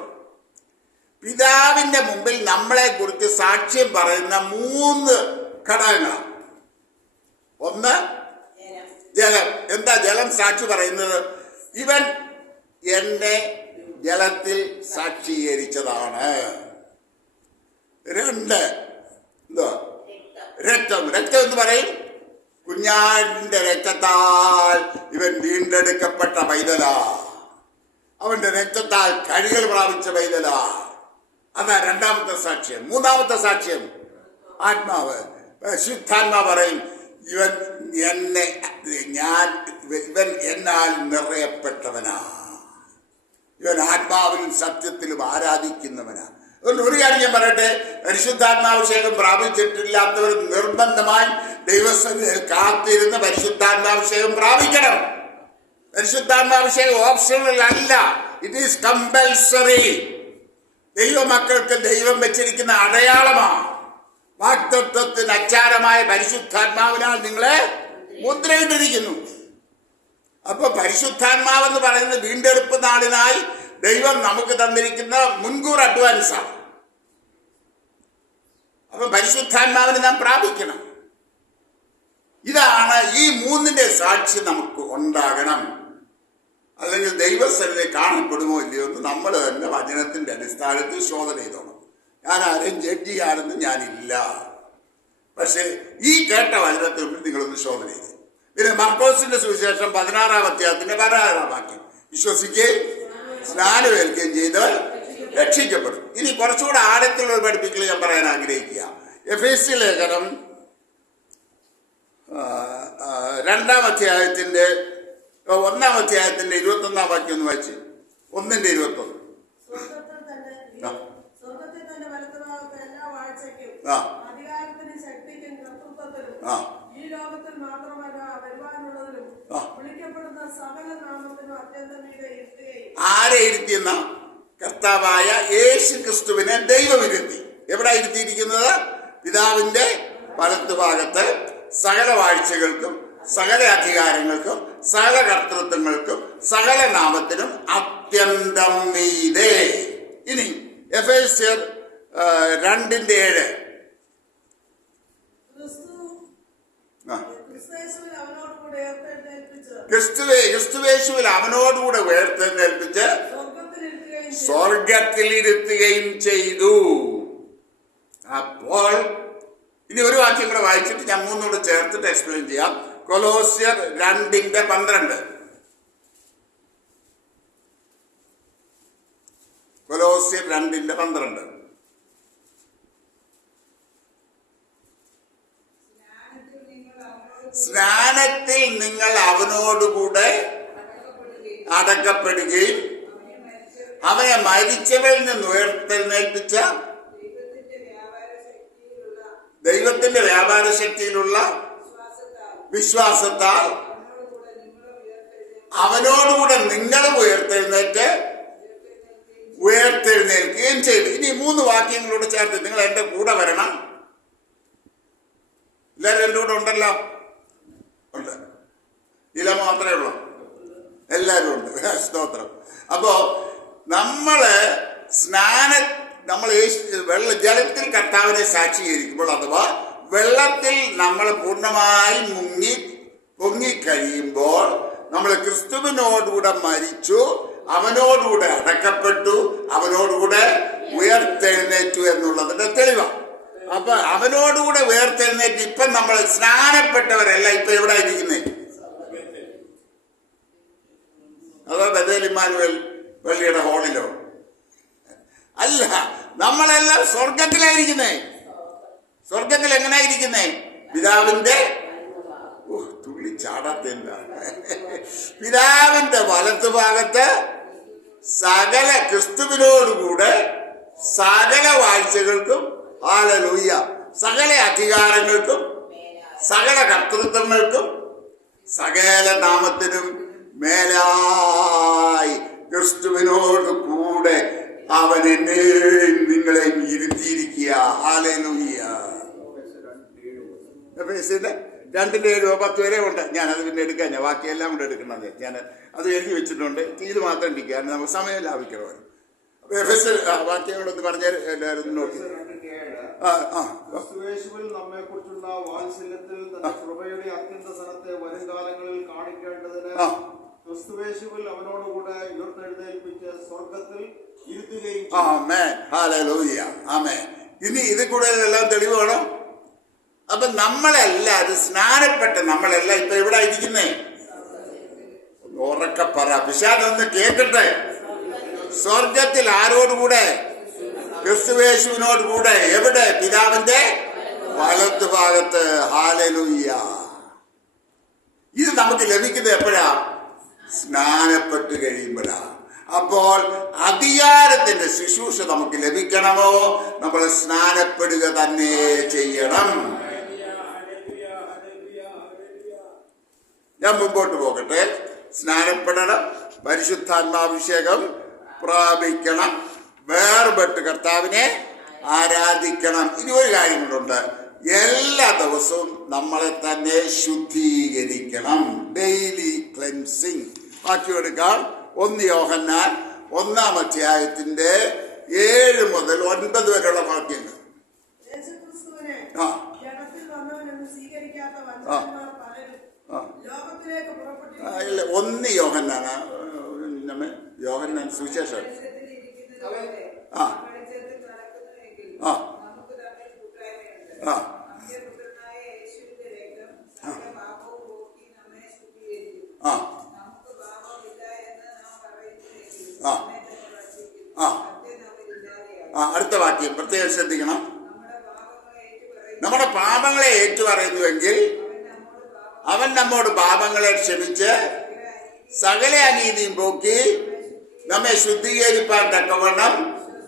പിതാവിന്റെ മുമ്പിൽ നമ്മളെ കുറിച്ച് സാക്ഷ്യം പറയുന്ന 3 ഘടകങ്ങളാണ്. 1 ജലം. എന്താ ജലം സാക്ഷി പറയുന്നത്? ഇവൻ എന്നെ ജലത്തിൽ സാക്ഷീകരിച്ചതാണ്. 2 എന്താ? രക്തം. രക്തം എന്ന് പറയും കുഞ്ഞാടിന്റെ രക്തത്താൽ ഇവൻ വീണ്ടെടുക്കപ്പെട്ട പൈതലാ, അവന്റെ രക്തത്താൽ കഴുകൽ പ്രാപിച്ച പൈതലാ. അതാ 2ാമത്തെ സാക്ഷ്യം. 3ാമത്തെ സാക്ഷ്യം ആത്മാവ്. ശുദ്ധാത്മാ പറയും, ഇവൻ എന്നാൽ നിറയപ്പെട്ടവനാ, ഇവൻ ആത്മാവിലും സത്യത്തിലും ആരാധിക്കുന്നവനാ. അതുകൊണ്ട് ഒരു കാര്യം ഞാൻ പറയട്ടെ, പരിശുദ്ധാത്മാഭിഷേകം പ്രാപിച്ചിട്ടില്ലാത്തവർ നിർബന്ധമായി ദൈവസന്നിധിയിൽ കാത്തിരുന്ന് പരിശുദ്ധാത്മാഭിഷേകം പ്രാപിക്കണം. പരിശുദ്ധാത്മാഭിഷേകം ഓപ്ഷണൽ അല്ല, ഇറ്റ് ഈസ് കമ്പൽസറി. ദൈവമക്കൾക്ക് ദൈവം വെച്ചിരിക്കുന്ന അടയാളമാണ്. വാഗ്ദത്തത്തിന് അച്ചാരമായ പരിശുദ്ധാത്മാവിനാൽ നിങ്ങളെ മുദ്രയിട്ടിരിക്കുന്നു. അപ്പൊ പരിശുദ്ധാത്മാവെന്ന് പറയുന്നത് വീണ്ടെടുപ്പ് നാളിനായി ദൈവം നമുക്ക് തന്നിരിക്കുന്ന മുൻകൂർ അഡ്വാൻസാണ്. അപ്പൊ പരിശുദ്ധാത്മാവിനെ നാം പ്രാപിക്കണം. ഇതാണ് ഈ 3ന്റെ സാക്ഷി നമുക്ക് ഉണ്ടാകണം. അല്ലെങ്കിൽ ദൈവസന്നിധി കാണപ്പെടുമോ ഇല്ലയോ എന്ന് നമ്മൾ തന്നെ വചനത്തിന്റെ അടിസ്ഥാനത്തിൽ ശോധന ചെയ്തോണം. ഞാൻ ആരെയും ജഡ്ജ് ചെയ്യാനൊന്നും ഞാനില്ല. പക്ഷെ ഈ കേട്ട വചനത്തിൽ നിങ്ങളൊന്ന് ശോധന ചെയ്ത്. പിന്നെ മർക്കോസിന്റെ സുവിശേഷം 16-ാം അധ്യായത്തിന്റെ 16-ാം വാക്യം, വിശ്വസിക്കുകയും സ്നാനമേൽക്കുകയും ചെയ്തവർ രക്ഷിക്കപ്പെടും. ഇനി കുറച്ചുകൂടെ ആഴത്തിലുള്ള പഠിപ്പിക്കൽ ഞാൻ പറയാൻ ആഗ്രഹിക്കുക. എഫേസ്യ ലേഖനം 2-ാം അധ്യായത്തിന്റെ 1-ാം അധ്യായത്തിന്റെ 21-ാം വാക്യം ഒന്ന് വായിച്ച്. 1:21. ഈ ലോകത്തിൽ മാത്രമല്ല വരുവാനുള്ളതിലും വിളിക്കപ്പെടുന്ന സകല നാമത്തിനും അത്യന്തം ഇരുത്തുകയും. ആരെ ഇരുത്തിയെന്ന? കർത്താവായ യേശു ക്രിസ്തുവിനെ ദൈവം ഇരുത്തി. എവിടെ ഇരുത്തിയിരിക്കുന്നത്? പിതാവിന്റെ വലത്തുഭാഗത്ത്. സകല വാഴ്ചകൾക്കും സകല അധികാരങ്ങൾക്കും സകല കർത്തൃത്വങ്ങൾക്കും സകല നാമത്തിനും അത്യന്തം മീതെ. ഇനി എഫേസ്യർ 2:7. ക്രിസ്തുവേശുവിൽ അവനോടുകൂടെ ഉയർത്തെഴുന്നേൽപ്പിച്ച് സ്വർഗത്തിലിരുത്തുകയും ചെയ്തു. അപ്പോൾ ഇനി ഒരു വാക്യം കൂടെ വായിച്ചിട്ട് ഞാൻ 3 ചേർത്തിട്ട് എക്സ്പ്ലെയിൻ ചെയ്യാം. കൊലോസ്യർ 2:12. കൊലോസ്യർ 2:12. സ്നാനത്തിൽ നിങ്ങൾ അവനോടുകൂടെ അടക്കപ്പെടുകയും അവനെ മരിച്ചവരിൽ നിന്ന് ഉയർത്തെഴുന്നേൽപ്പിച്ച ദൈവത്തിന്റെ വ്യാപാര ശക്തിയിലുള്ള വിശ്വാസത്താൽ അവനോടുകൂടെ നിങ്ങളും ഉയർത്തെഴുന്നേൽക്കുകയും ചെയ്തു. ഇനി 3 വാക്യങ്ങളോട് ചേർത്ത് നിങ്ങൾ എന്റെ കൂടെ വരണം. എല്ലാവരും എൻ്റെ കൂടെ ഉണ്ടല്ലോ? ഉണ്ട്. ഇല മാത്രമേ ഉള്ളൂ? എല്ലാവരും ഉണ്ട്. സ്തോത്രം. അപ്പോ നമ്മൾ ജലത്തിൽ കർത്താവിനെ സാക്ഷീകരിക്കുമ്പോൾ അഥവാ വെള്ളത്തിൽ നമ്മൾ പൂർണ്ണമായി പൊങ്ങിക്കഴിയുമ്പോൾ നമ്മൾ ക്രിസ്തുവിനോടുകൂടെ മരിച്ചു, അവനോടുകൂടെ അടക്കപ്പെട്ടു, അവനോടുകൂടെ ഉയർത്തെഴുന്നേറ്റു എന്നുള്ളതിന്റെ തെളിവാണ്. അപ്പൊ അവനോടുകൂടെ ഉയർത്തെഴുന്നേറ്റ് ഇപ്പം നമ്മൾ സ്നാനപ്പെട്ടവരല്ല ഇപ്പൊ എവിടെ ഇരിക്കുന്നേ? അതോ ബഥേൽ ഇമ്മാനുവേൽ പള്ളിയുടെ ഹോളിലോ? അല്ല, നമ്മളെല്ലാം സ്വർഗത്തിലായിരിക്കുന്നേ. സ്വർഗത്തിൽ എങ്ങനെയായിരിക്കുന്നേ? പിതാവിന്റെ തുള്ളി ചാടത്തെന്താ, പിതാവിന്റെ വലത്തുഭാഗത്ത് സകല ക്രിസ്തുവിനോടുകൂടെ സകല വാഴ്ചകൾക്കും, ഹല്ലേലൂയ, സകല അധികാരങ്ങൾക്കും സകല കർത്തൃത്വങ്ങൾക്കും സകല നാമത്തിനും മേലായി ക്രിസ്തുവിനോട് കൂടെ അവൻ എന്നെയും നിങ്ങളെയും ഇരുത്തിയിരിക്കുക. ഹല്ലേലൂയ. 2:7-10 വരെ ഉണ്ട്. ഞാനത് പിന്നെ എടുക്കാൻ, ബാക്കിയെല്ലാം കൂടെ എടുക്കുന്നത് ഞാൻ അത് എഴുതി വെച്ചിട്ടുണ്ട്. ഇത് മാത്രം ഇരിക്കാൻ നമുക്ക് സമയം ലാഭിക്കണമല്ലോ. വാക്യങ്ങളൊന്ന് പറഞ്ഞാൽ എല്ലാവരും നോക്കി. നമ്മെ കുറിച്ചുള്ള വാത്സല്യത്തിൽ തന്റെ കൃപയുടെ അത്യന്ത സ്ഥലത്തെ വരും കാലങ്ങളിൽ കാണിക്കേണ്ടതിന് ക്രിസ്തുവേശുവിൽ അവനോടുകൂടെ ഉയർത്തെഴുന്നേൽപ്പിച്ച് സ്വർഗത്തിൽ ഇരുത്തുകയും. ആമേൻ, ഹല്ലേലൂയ, ആമേൻ. ഇനി ഇത് കൂടെ എല്ലാം തെളിവ് വേണം. അപ്പൊ നമ്മളെല്ലാരും സ്നാനപ്പെട്ട നമ്മളെല്ലാം ഇപ്പൊ എവിടെ ഇരിക്കുന്നേ? ഉറക്കെ പറ, പിശാചൊന്ന് കേൾക്കട്ടെ. സ്വർഗത്തിൽ ആരോടുകൂടെ? ക്രിസ്തുവേശുവിനോട് കൂടെ. എവിടെ? പിതാവിന്റെ വലത്തുഭാഗത്ത്. ഹല്ലേലൂയ. ഇത് നമുക്ക് ലഭിക്കുന്നത് എപ്പോഴാ? സ്നാനപ്പെട്ട് കഴിയുമ്പോഴാ. അപ്പോൾ അധികാരത്തിന്റെ ശുശ്രൂഷ നമുക്ക് ലഭിക്കണമോ? നമ്മൾ സ്നാനപ്പെടുക തന്നെ ചെയ്യണം. ഞാൻ മുമ്പോട്ട് പോകട്ടെ. സ്നാനപ്പെടണം, പരിശുദ്ധാത്മാഭിഷേകം പ്രാപിക്കണം, വേർപെട്ട് കർത്താവിനെ ആരാധിക്കണം. ഇനി ഒരു കാര്യം കൊണ്ടുണ്ട്, എല്ലാ ദിവസവും നമ്മളെ തന്നെ ശുദ്ധീകരിക്കണം. Daily cleansing. ബാക്കിയെടുക്കാം. 1 യോഹന്നാൻ 1-ാം അധ്യായത്തിന്റെ 7 മുതൽ 9 വരെയുള്ള വാക്യങ്ങൾ. ഇല്ല, 1 യോഹന്നാണ്. യോഹന്നാൻ സുവിശേഷം. ആ ആ ആ ആ ആ ആ അടുത്ത വാക്യം പ്രത്യേകം ശ്രദ്ധിക്കണം. നമ്മുടെ പാപങ്ങളെ ഏറ്റുപറയുന്നുവെങ്കിൽ അവൻ നമ്മോട് പാപങ്ങളെ ക്ഷമിച്ച് സകല അനീതിയും പോക്കി നമ്മെ ശുദ്ധീകരിപ്പാൻ തക്കവണ്ണം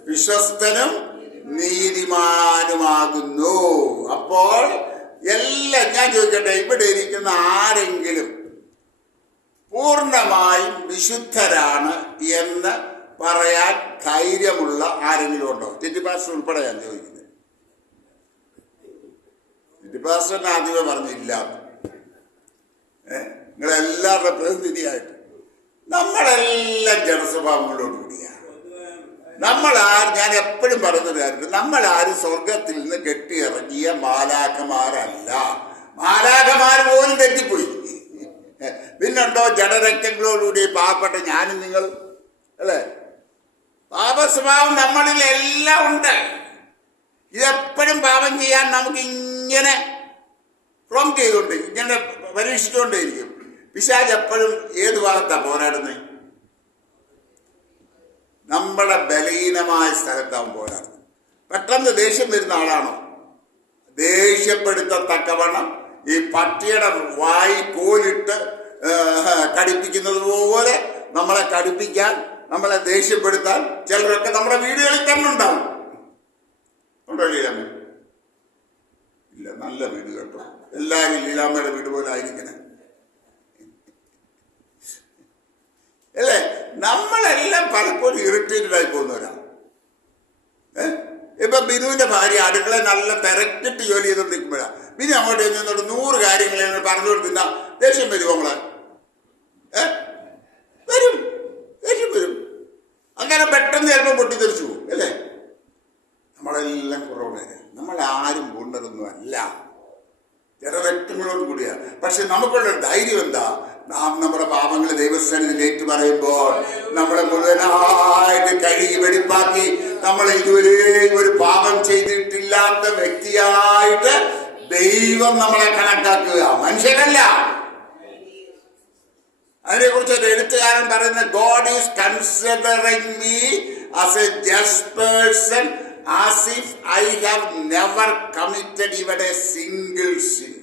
വിശ്വസ്തനും നീതിമാനുമാകുന്നു. അപ്പോൾ എല്ലാം ഞാൻ ചോദിക്കട്ടെ, ഇവിടെ ഇരിക്കുന്ന ആരെങ്കിലും പൂർണ്ണമായും വിശുദ്ധരാണ് എന്ന് പറയാൻ ധൈര്യമുള്ള ആരെങ്കിലും ഉണ്ടോ? ടിറ്റി പാസ്റ്റർ ഉൾപ്പെടെ ഞാൻ ചോദിക്കുന്നത്. ടിറ്റി പാസ്റ്ററിന് ആദ്യമേ പറഞ്ഞില്ല. നിങ്ങളെല്ലാവരുടെ പ്രതിനിധിയായിട്ട് നമ്മളെല്ലാം ജനസ്വഭാവങ്ങളോട് കൂടിയാണ്. ഞാൻ എപ്പോഴും പറയുന്നൊരു കാര്യം, നമ്മളാരും സ്വർഗത്തിൽ നിന്ന് കെട്ടിയിറങ്ങിയ മാലാഖമാരല്ല. മാലാഖമാർ പോലും തെറ്റിപ്പോയി. പിന്നുണ്ടോ ജഡരക്തങ്ങളോടുകൂടി പാവപ്പെട്ട ഞാനും നിങ്ങൾ, അല്ലേ? പാപസ്വഭാവം നമ്മളിൽ എല്ലാം ഉണ്ട്. ഇതെപ്പോഴും പാപം ചെയ്യാൻ നമുക്ക് ഇങ്ങനെ പ്രൊംപ്റ്റ് ചെയ്തുകൊണ്ട്, ഇങ്ങനെ പരീക്ഷിച്ചുകൊണ്ടേയിരിക്കും. പിശാച് എപ്പോഴും ഏത് ഭാഗത്താ പോരാടുന്നത്? നമ്മുടെ ബലഹീനമായ സ്ഥലത്താവും പോരാടുന്നത്. പെട്ടെന്ന് ദേഷ്യം വരുന്ന ആളാണോ? ദേഷ്യപ്പെടുത്തത്തക്കവണ്ണം ഈ പട്ടിയുടെ വായി കോലിട്ട് കടിപ്പിക്കുന്നത് പോലെ നമ്മളെ കടിപ്പിക്കാൻ നമ്മളെ ദേഷ്യപ്പെടുത്താൻ ചിലരൊക്കെ നമ്മുടെ വീടുകളിൽ തന്നെ ഉണ്ടാവും. ഉണ്ടോ ലീലാമ്മ? ഇല്ല, നല്ല വീട് കേട്ടോ. എല്ലാവരും ലീലാമ്മയുടെ വീട് പോലെ ആയിരിക്കണം അല്ലേ? നമ്മളെല്ലാം പലപ്പോഴും ഇറിറ്റേറ്റഡ് ആയി പോകുന്നവരാണ്. ഇപ്പൊ ബിനുവിന്റെ ഭാര്യ അടുക്കള നല്ല തിരക്കിട്ട് ജോലി ചെയ്തോണ്ടിരിക്കുമ്പോഴാണ് ബിനു അങ്ങോട്ട് ചെന്നോട്ട് 100 കാര്യങ്ങൾ പറഞ്ഞു കൊടുക്കുന്ന ദേഷ്യം വരുമോ നമ്മളെ? വരും, ദേഷ്യം വരും. അങ്ങനെ പെട്ടെന്ന് ചിലപ്പോൾ പൊട്ടിത്തെറിച്ചു പോകും അല്ലേ? നമ്മളെല്ലാം കുറവുള്ളവര്, നമ്മളാരും പൂണ്ടതൊന്നും അല്ല, ജനരക്തങ്ങളോട് കൂടിയാണ്. പക്ഷെ നമുക്കുള്ള ധൈര്യം എന്താ? നാം നമ്മുടെ പാപങ്ങൾ ദൈവസന്നിധിയിൽ ഏറ്റു പറയുമ്പോൾ നമ്മളെ മുഴുവനായിട്ട് കഴുകി വെടിപ്പാക്കി നമ്മൾ ഇതുവരെ ഒരു പാപം ചെയ്തിട്ടില്ലാത്ത വ്യക്തിയായിട്ട് ദൈവം നമ്മളെ കണക്കാക്കുക, മനുഷ്യനല്ല. അതിനെ കുറിച്ച് ഒരു എഴുത്തുകാരൻ പറയുന്ന God is considering me as A just person as if I have never committed even a single sin.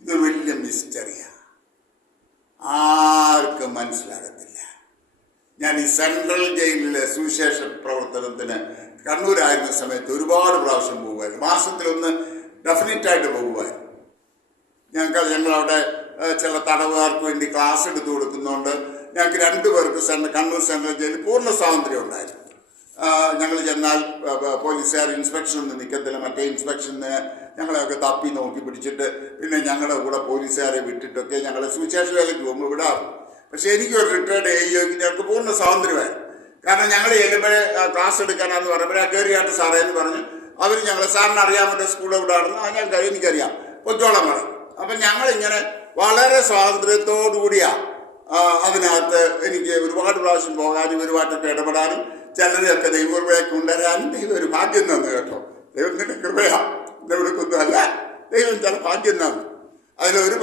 ഇത് വലിയ മിസ്റ്ററിയാ, ആർക്കും മനസ്സിലാകത്തില്ല. ഞാൻ ഈ സെൻട്രൽ ജയിലിലെ സുവിശേഷ പ്രവർത്തനത്തിന് കണ്ണൂരായിരുന്ന സമയത്ത് ഒരുപാട് പ്രാവശ്യം പോകുമായിരുന്നു. മാസത്തിലൊന്ന് ഡെഫിനറ്റായിട്ട് പോകുമായിരുന്നു. ഞങ്ങളവിടെ ചില തടവുകാർക്ക് വേണ്ടി ക്ലാസ് എടുത്തു കൊടുക്കുന്നതുകൊണ്ട് ഞങ്ങൾക്ക് 2 പേർക്ക് കണ്ണൂർ സെൻട്രൽ ജയിലിൽ പൂർണ്ണ സ്വാതന്ത്ര്യം ഉണ്ടായിരുന്നു. ഞങ്ങൾ ചെന്നാൽ പോലീസുകാർ ഇൻസ്പെക്ഷനൊന്നും നിൽക്കത്തില്ല. മറ്റേ ഇൻസ്പെക്ഷന് ഞങ്ങളെയൊക്കെ തപ്പി നോക്കി പിടിച്ചിട്ട് പിന്നെ ഞങ്ങളുടെ കൂടെ പോലീസുകാരെ വിട്ടിട്ടൊക്കെ ഞങ്ങളെ സുവിശേഷ വേലയ്ക്ക് പോകുമ്പോൾ വിടാറും. പക്ഷെ എനിക്കൊരു റിട്ടയർഡ് AEOക്ക് ഞങ്ങൾക്ക് പൂർണ്ണ സ്വാതന്ത്ര്യമായിരുന്നു. കാരണം ഞങ്ങൾ ചെല്ലുമ്പോഴേ ക്ലാസ് എടുക്കാനാന്ന് പറയുമ്പോഴേ കയറിയാട്ട് സാറേ എന്ന് പറഞ്ഞു അവർ ഞങ്ങളെ സാറിന് അറിയാമല്ലോ സ്കൂൾ എവിടെയാണെന്ന് ഞാൻ എനിക്കറിയാം പൊറ്റോളം പറയും. അപ്പം ഞങ്ങളിങ്ങനെ വളരെ സ്വാതന്ത്ര്യത്തോടു കൂടിയാണ് അതിനകത്ത് എനിക്ക് ഒരുപാട് പ്രാവശ്യം പോകാനും ഒരുപാടൊക്കെ ഇടപെടാനും ചിലരെയൊക്കെ ദൈവകൃപയൊക്കെ കൊണ്ടുവരാനും ദൈവം ഒരു ഭാഗ്യം തന്നു കേട്ടോ. ദൈവത്തിന്റെ കൃപയാ, ദൈവക്കൊന്നും അല്ല, ദൈവം ചില ഭാഗ്യം തന്നു. അതിലൊരു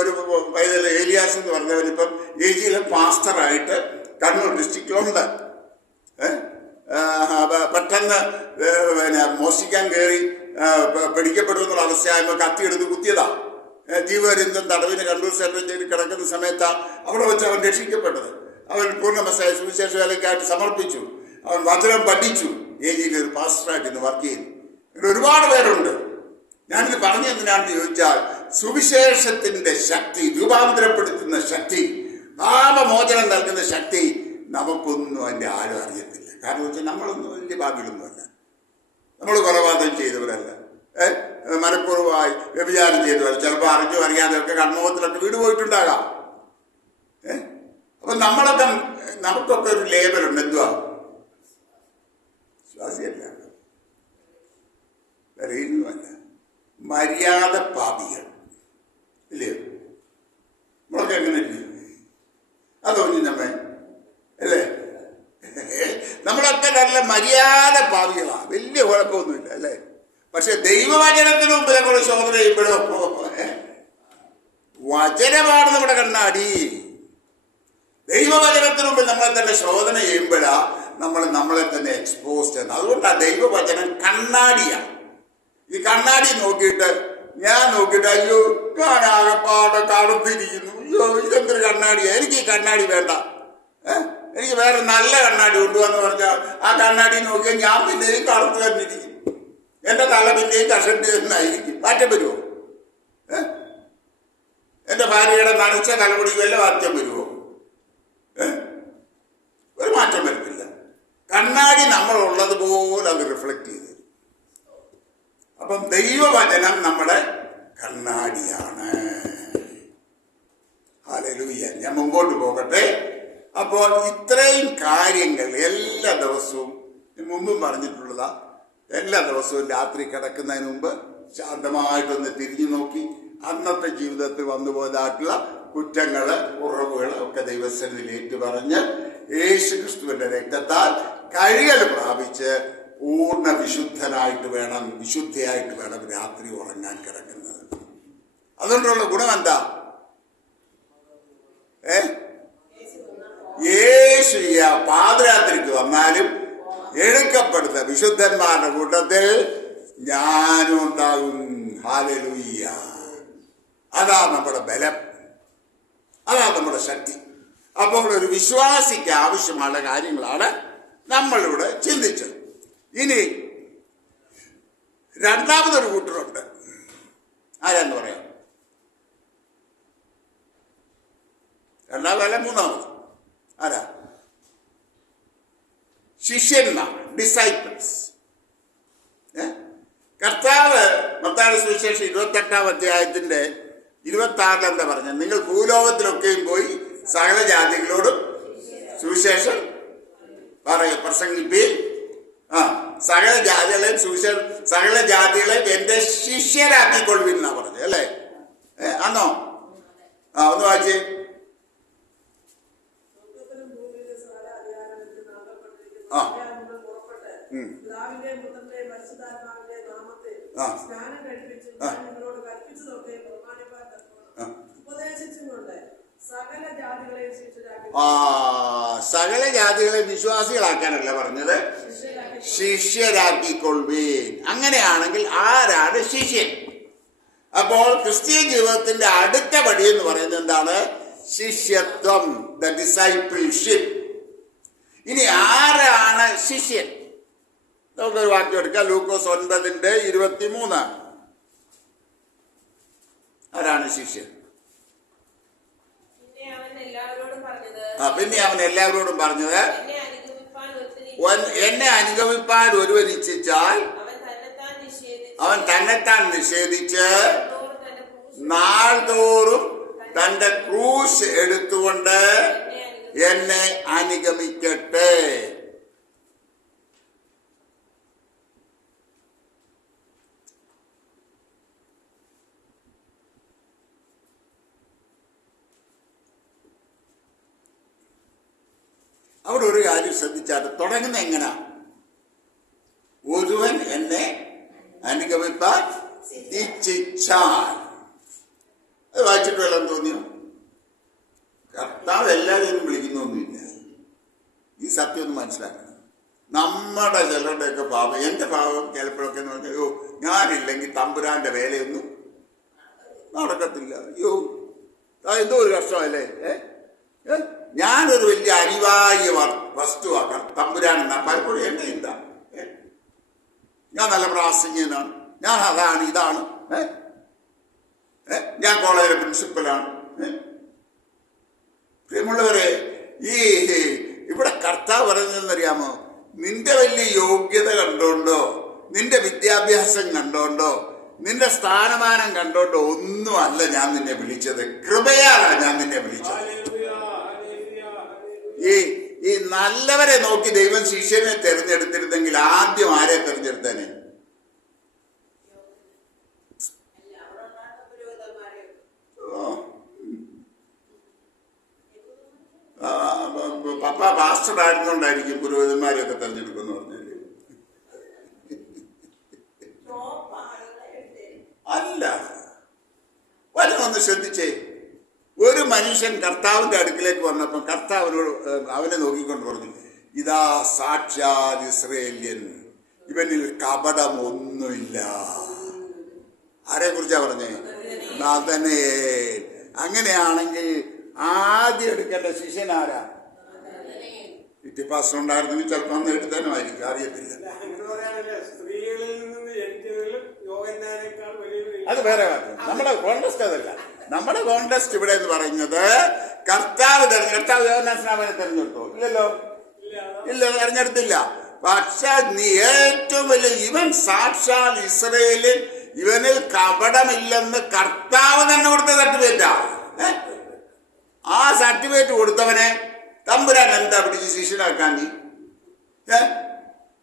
ഒരു പൈതൽ ഏലിയാസ് എന്ന് പറഞ്ഞവരിപ്പം AGയിലെ പാസ്റ്ററായിട്ട് കണ്ണൂർ ഡിസ്ട്രിക്റ്റിലുണ്ട്. പെട്ടെന്ന് മോഷ്ടിക്കാൻ കയറി പിടിക്കപ്പെടുമെന്നുള്ള അവസ്ഥയായപ്പോൾ കത്തിയെടുത്ത് കുത്തിയതാ. ജീവപര്യന്തം തടവിന് കണ്ണൂർ സെൻട്രൽ ജയിലിൽ കിടക്കുന്ന സമയത്താണ് അവിടെ വെച്ച് അവൻ രക്ഷിക്കപ്പെട്ടത്. അവൻ പൂർണ്ണമസായ സുവിശേഷ വേലയ്ക്കായിട്ട് സമർപ്പിച്ചു. അവൻ വചനം പഠിച്ചു. AGയിൽ ഒരു പാസ്റ്ററായിട്ട് ഇന്ന് വർക്ക് ചെയ്യുന്നു. അങ്ങനെ ഒരുപാട് പേരുണ്ട്. ഞാനിത് പറഞ്ഞു എന്തിനാണെന്ന് ചോദിച്ചാൽ സുവിശേഷത്തിന്റെ ശക്തി, രൂപാന്തരപ്പെടുത്തുന്ന ശക്തി, പാപമോചനം നൽകുന്ന ശക്തി നമുക്കൊന്നും അതിൻ്റെ ആരും അറിയത്തില്ല. കാരണം വെച്ചാൽ നമ്മളൊന്നും വലിയ ഭാഗ്യമൊന്നുമല്ല. നമ്മൾ കൊലപാതകം ചെയ്തവരല്ല, മനഃപൂർവ്വമായി വ്യഭിചാരം ചെയ്തവർ, ചിലപ്പോൾ അറിഞ്ഞോ അറിയാതെയൊക്കെ കൺമുഖത്തിലൊക്കെ വീട് പോയിട്ടുണ്ടാകാം. അപ്പൊ നമുക്കൊക്കെ ഒരു ലേബലുണ്ട്. എന്തുവാ? വിശ്വാസിയല്ല, അറിയുന്നുമല്ല, മര്യാദ പാപികൾ ഇല്ലയോ? നമ്മളൊക്കെ എങ്ങനെ അതൊന്നും നമ്മെ അല്ലേ? നമ്മളൊക്കെ നല്ല മര്യാദ പാപികളാ, വലിയ കുഴപ്പമൊന്നുമില്ല അല്ലേ? പക്ഷെ ദൈവവചനത്തിന് മുമ്പിൽ നമ്മൾ ശോധന ചെയ്യുമ്പോഴോ വചനമാണ് നമ്മുടെ കണ്ണാടി. ദൈവവചനത്തിന് മുമ്പിൽ നമ്മളെ തന്നെ ശോധന ചെയ്യുമ്പോഴാ നമ്മളെ തന്നെ എക്സ്പോസ് ചെയ്യുന്നത്. അതുകൊണ്ടാണ് ദൈവവചനം കണ്ണാടിയാണ്. ഈ കണ്ണാടി നോക്കിയിട്ട് ഞാൻ നോക്കിയിട്ട് അയ്യോ ഞാനാകപ്പാടെ കറുത്തിരിക്കുന്നു, അയ്യോ ഇതെന്തൊരു കണ്ണാടിയാ, എനിക്ക് ഈ കണ്ണാടി വേണ്ട, എനിക്ക് വേറെ നല്ല കണ്ണാടി കൊണ്ടുവന്ന് പറഞ്ഞാൽ ആ കണ്ണാടി നോക്കിയാൽ ഞാൻ പിന്നെയും കറുത്ത് തന്നിരിക്കും, എന്റെ തല പിന്നെയും കഷണ്ടി തന്നായിരിക്കും. മാറ്റം വരുമോ? എന്റെ ഭാര്യയുടെ നനച്ച തലമുടി വല്ല മാറ്റം വരുമോ? ഒരു മാറ്റം വരുന്നില്ല. കണ്ണാടി നമ്മളുള്ളതുപോലെ അത് റിഫ്ലക്ട് ചെയ്ത്. അപ്പം ദൈവവചനം നമ്മുടെ കണ്ണാടിയാണ്. ഹല്ലേലൂയ. ഞാൻ മുമ്പോട്ട് പോകട്ടെ. അപ്പോൾ ഇത്രയും കാര്യങ്ങൾ എല്ലാ ദിവസവും മുമ്പും പറഞ്ഞിട്ടുള്ളതാ. എല്ലാ ദിവസവും രാത്രി കിടക്കുന്നതിന് മുമ്പ് ശാന്തമായിട്ടൊന്ന് തിരിഞ്ഞു നോക്കി അന്നത്തെ ജീവിതത്തിൽ വന്നുപോയതായിട്ടുള്ള കുറ്റങ്ങള് കുറവുകള് ഒക്കെ ദൈവസന്നിധിയിൽ ഏറ്റുപറഞ്ഞ് യേശുക്രിസ്തുവിന്റെ രക്തത്താൽ കഴുകൽ പ്രാപിച്ച് പൂർണ്ണ വിശുദ്ധനായിട്ട് വേണം, വിശുദ്ധയായിട്ട് വേണം രാത്രി ഉറങ്ങാൻ കിടക്കുന്നത്. അതുകൊണ്ടുള്ള ഗുണം എന്താ? യേശു പാദരാത്രിക്ക് വന്നാലും എടുക്കപ്പെടുന്ന വിശുദ്ധന്മാരുടെ കൂട്ടത്തിൽ ഞാനും ഉണ്ടാകും. ഹല്ലേലൂയ. അതാ നമ്മുടെ ബലം, അതാ നമ്മുടെ ശക്തി. അപ്പോൾ ഒരു വിശ്വാസിക്ക് ആവശ്യമുള്ള കാര്യങ്ങളാണ് നമ്മളിവിടെ ചിന്തിച്ചത്. ഇനി രണ്ടാമതൊരു കൂട്ടരുണ്ട്. ആരാന്ന് പറയാം? രണ്ടാമതല്ല, മൂന്നാമത് ആരാ? ശിഷ്യന്മാർ, ഡിസൈപ്പിൾസ്. കർത്താവ് മത്തായിയുടെ സുവിശേഷം 28-ാം അധ്യായത്തിന്റെ 26 എന്താ പറഞ്ഞത്? നിങ്ങൾ ഭൂലോകത്തിലൊക്കെയും പോയി സകല ജാതികളോടും സുവിശേഷം പ്രസംഗിപ്പീൻ. സകല ജാതികളെയും സകല ജാതികളെയും എന്റെ ശിഷ്യരാക്കിക്കൊള്ളുവിൻ എന്നാ പറഞ്ഞത്, അല്ലേ? ആന്നോ? ഒന്ന് വായിച്ചേ. സകല ജാതികളെ വിശ്വാസികളാക്കാനല്ല പറഞ്ഞത്, ശിഷ്യരാക്കിക്കൊള്ളുവീൻ. അങ്ങനെയാണെങ്കിൽ ആരാണ് ശിഷ്യൻ? അപ്പോൾ ക്രിസ്തീയ ജീവിതത്തിന്റെ അടുത്ത പടി എന്ന് പറയുന്നത് എന്താണ്? ശിഷ്യത്വം, ദ ഡിസൈപ്പിൾഷിപ്പ്. ഇനി ആരാണ് ശിഷ്യൻ? നമുക്കൊരു വാക്യം എടുക്കാം. ലൂക്കോസ് 9:23. ആരാണ് ശിഷ്യൻ? പിന്നെ അവൻ എല്ലാവരോടും പറഞ്ഞത്, എന്നെ അനുഗമിപ്പാൻ ഒരുവൻ ഇച്ഛിച്ചാൽ അവൻ തന്നെത്താൻ നിഷേധിച്ച് നാൾതോറും തന്റെ ക്രൂശ് എടുത്തുകൊണ്ട് എന്നെ അനുഗമിക്കട്ടെ. അവിടെ ഒരു കാര്യം ശ്രദ്ധിച്ചാൽ തുടങ്ങുന്ന എങ്ങനാ? ഒരുവൻ എന്നെ അനുഗമിപ്പാൻ ഇച്ഛിച്ചാൽ. അത് വായിച്ചിട്ട് വല്ലതും തോന്നിയോ? കർത്താവ് എല്ലാവരെയും വിളിക്കുന്നൊന്നുമില്ല. ഈ സത്യം ഒന്ന് മനസ്സിലാക്കണം. നമ്മുടെ ചിലരുടെയൊക്കെ പാപം, എന്റെ പാപം ചിലപ്പോഴൊക്കെ എന്ന് പറഞ്ഞാൽ, അയ്യോ ഞാനില്ലെങ്കിൽ തമ്പുരാന്റെ വേലയൊന്നും നടക്കത്തില്ല, അയ്യോ എന്തോ ഒരു കഷ്ടമല്ലേ, ഞാനൊരു വലിയ അനിവാര്യ വസ്തുവാക്കാം തമ്പുരാൻ എന്നാ പലപ്പോഴും എന്നെ എന്താ, ഞാൻ നല്ല പ്രാസംഗികനാണ്, ഞാൻ അതാണ് ഇതാണ്, ഞാൻ കോളേജിലെ പ്രിൻസിപ്പലാണ്. പ്രിയമുള്ളവരെ, ഈ ഇവിടെ കർത്താവ് പറഞ്ഞതെന്നറിയാമോ? നിന്റെ വലിയ യോഗ്യത കണ്ടോണ്ടോ, നിന്റെ വിദ്യാഭ്യാസം കണ്ടോണ്ടോ, നിന്റെ സ്ഥാനമാനം കണ്ടോണ്ടോ ഒന്നും അല്ല ഞാൻ നിന്നെ വിളിച്ചത്, കൃപയാലാണ് ഞാൻ നിന്നെ വിളിച്ചത്. ഈ നല്ലവരെ നോക്കി ദൈവം ശിഷ്യനെ തെരഞ്ഞെടുത്തിരുന്നെങ്കിൽ ആദ്യം ആരെ തെരഞ്ഞെടുത്തേനെ? പപ്പ പാസ്റ്റർ ആയിരുന്നുകൊണ്ടായിരിക്കും പുരോഹിതന്മാരെയൊക്കെ തെരഞ്ഞെടുക്കുമെന്ന് പറഞ്ഞാല്. അല്ല, വരുന്നൊന്ന് ശ്രദ്ധിച്ചേ. ഒരു മനുഷ്യൻ കർത്താവിന്റെ അടുക്കിലേക്ക് വന്നപ്പോൾ കർത്താവിനോട് അവനെ നോക്കിക്കൊണ്ട് പറഞ്ഞു, ഇതാ സാക്ഷാൽ ഇസ്രയേല്യൻ, ഇവനിൽ കപടം ഒന്നുമില്ല. ആരെ കുറിച്ചാ പറഞ്ഞേ? നഥനയേൽ. അങ്ങനെയാണെങ്കിൽ ആദ്യം എടുക്കേണ്ട ശിഷ്യൻ ആരാ? ഇറ്റിപ്പാസം ഉണ്ടായിരുന്നെങ്കിൽ ചിലപ്പോൾ അന്ന് എടുത്താനുമായിരിക്കും, അറിയത്തില്ല. അത് വേറെ കാര്യം. നമ്മുടെ കോൺടെസ്റ്റ് അതല്ല. നമ്മുടെ കോൺടെസ്റ്റ് ഇവിടെ എന്ന് പറയുന്നത് കർത്താവ് യോഹന്നാനെ തെരഞ്ഞെടുത്തോ? ഇല്ലല്ലോ, ഇല്ല, തെരഞ്ഞെടുത്തില്ല. പക്ഷെ നീ ഏറ്റവും വലിയ ഇവൻ സാക്ഷാൽ ഇസ്രയേലിൽ, ഇവനിൽ കപടമില്ലെന്ന് കർത്താവ് തന്നെ കൊടുത്ത സർട്ടിഫിക്കറ്റാ. ആ സർട്ടിഫിക്കറ്റ് കൊടുത്തവനെ തമ്പുരാൻ എന്താ പിടിച്ച് ശിഷ്യനാക്കാൻ? നീ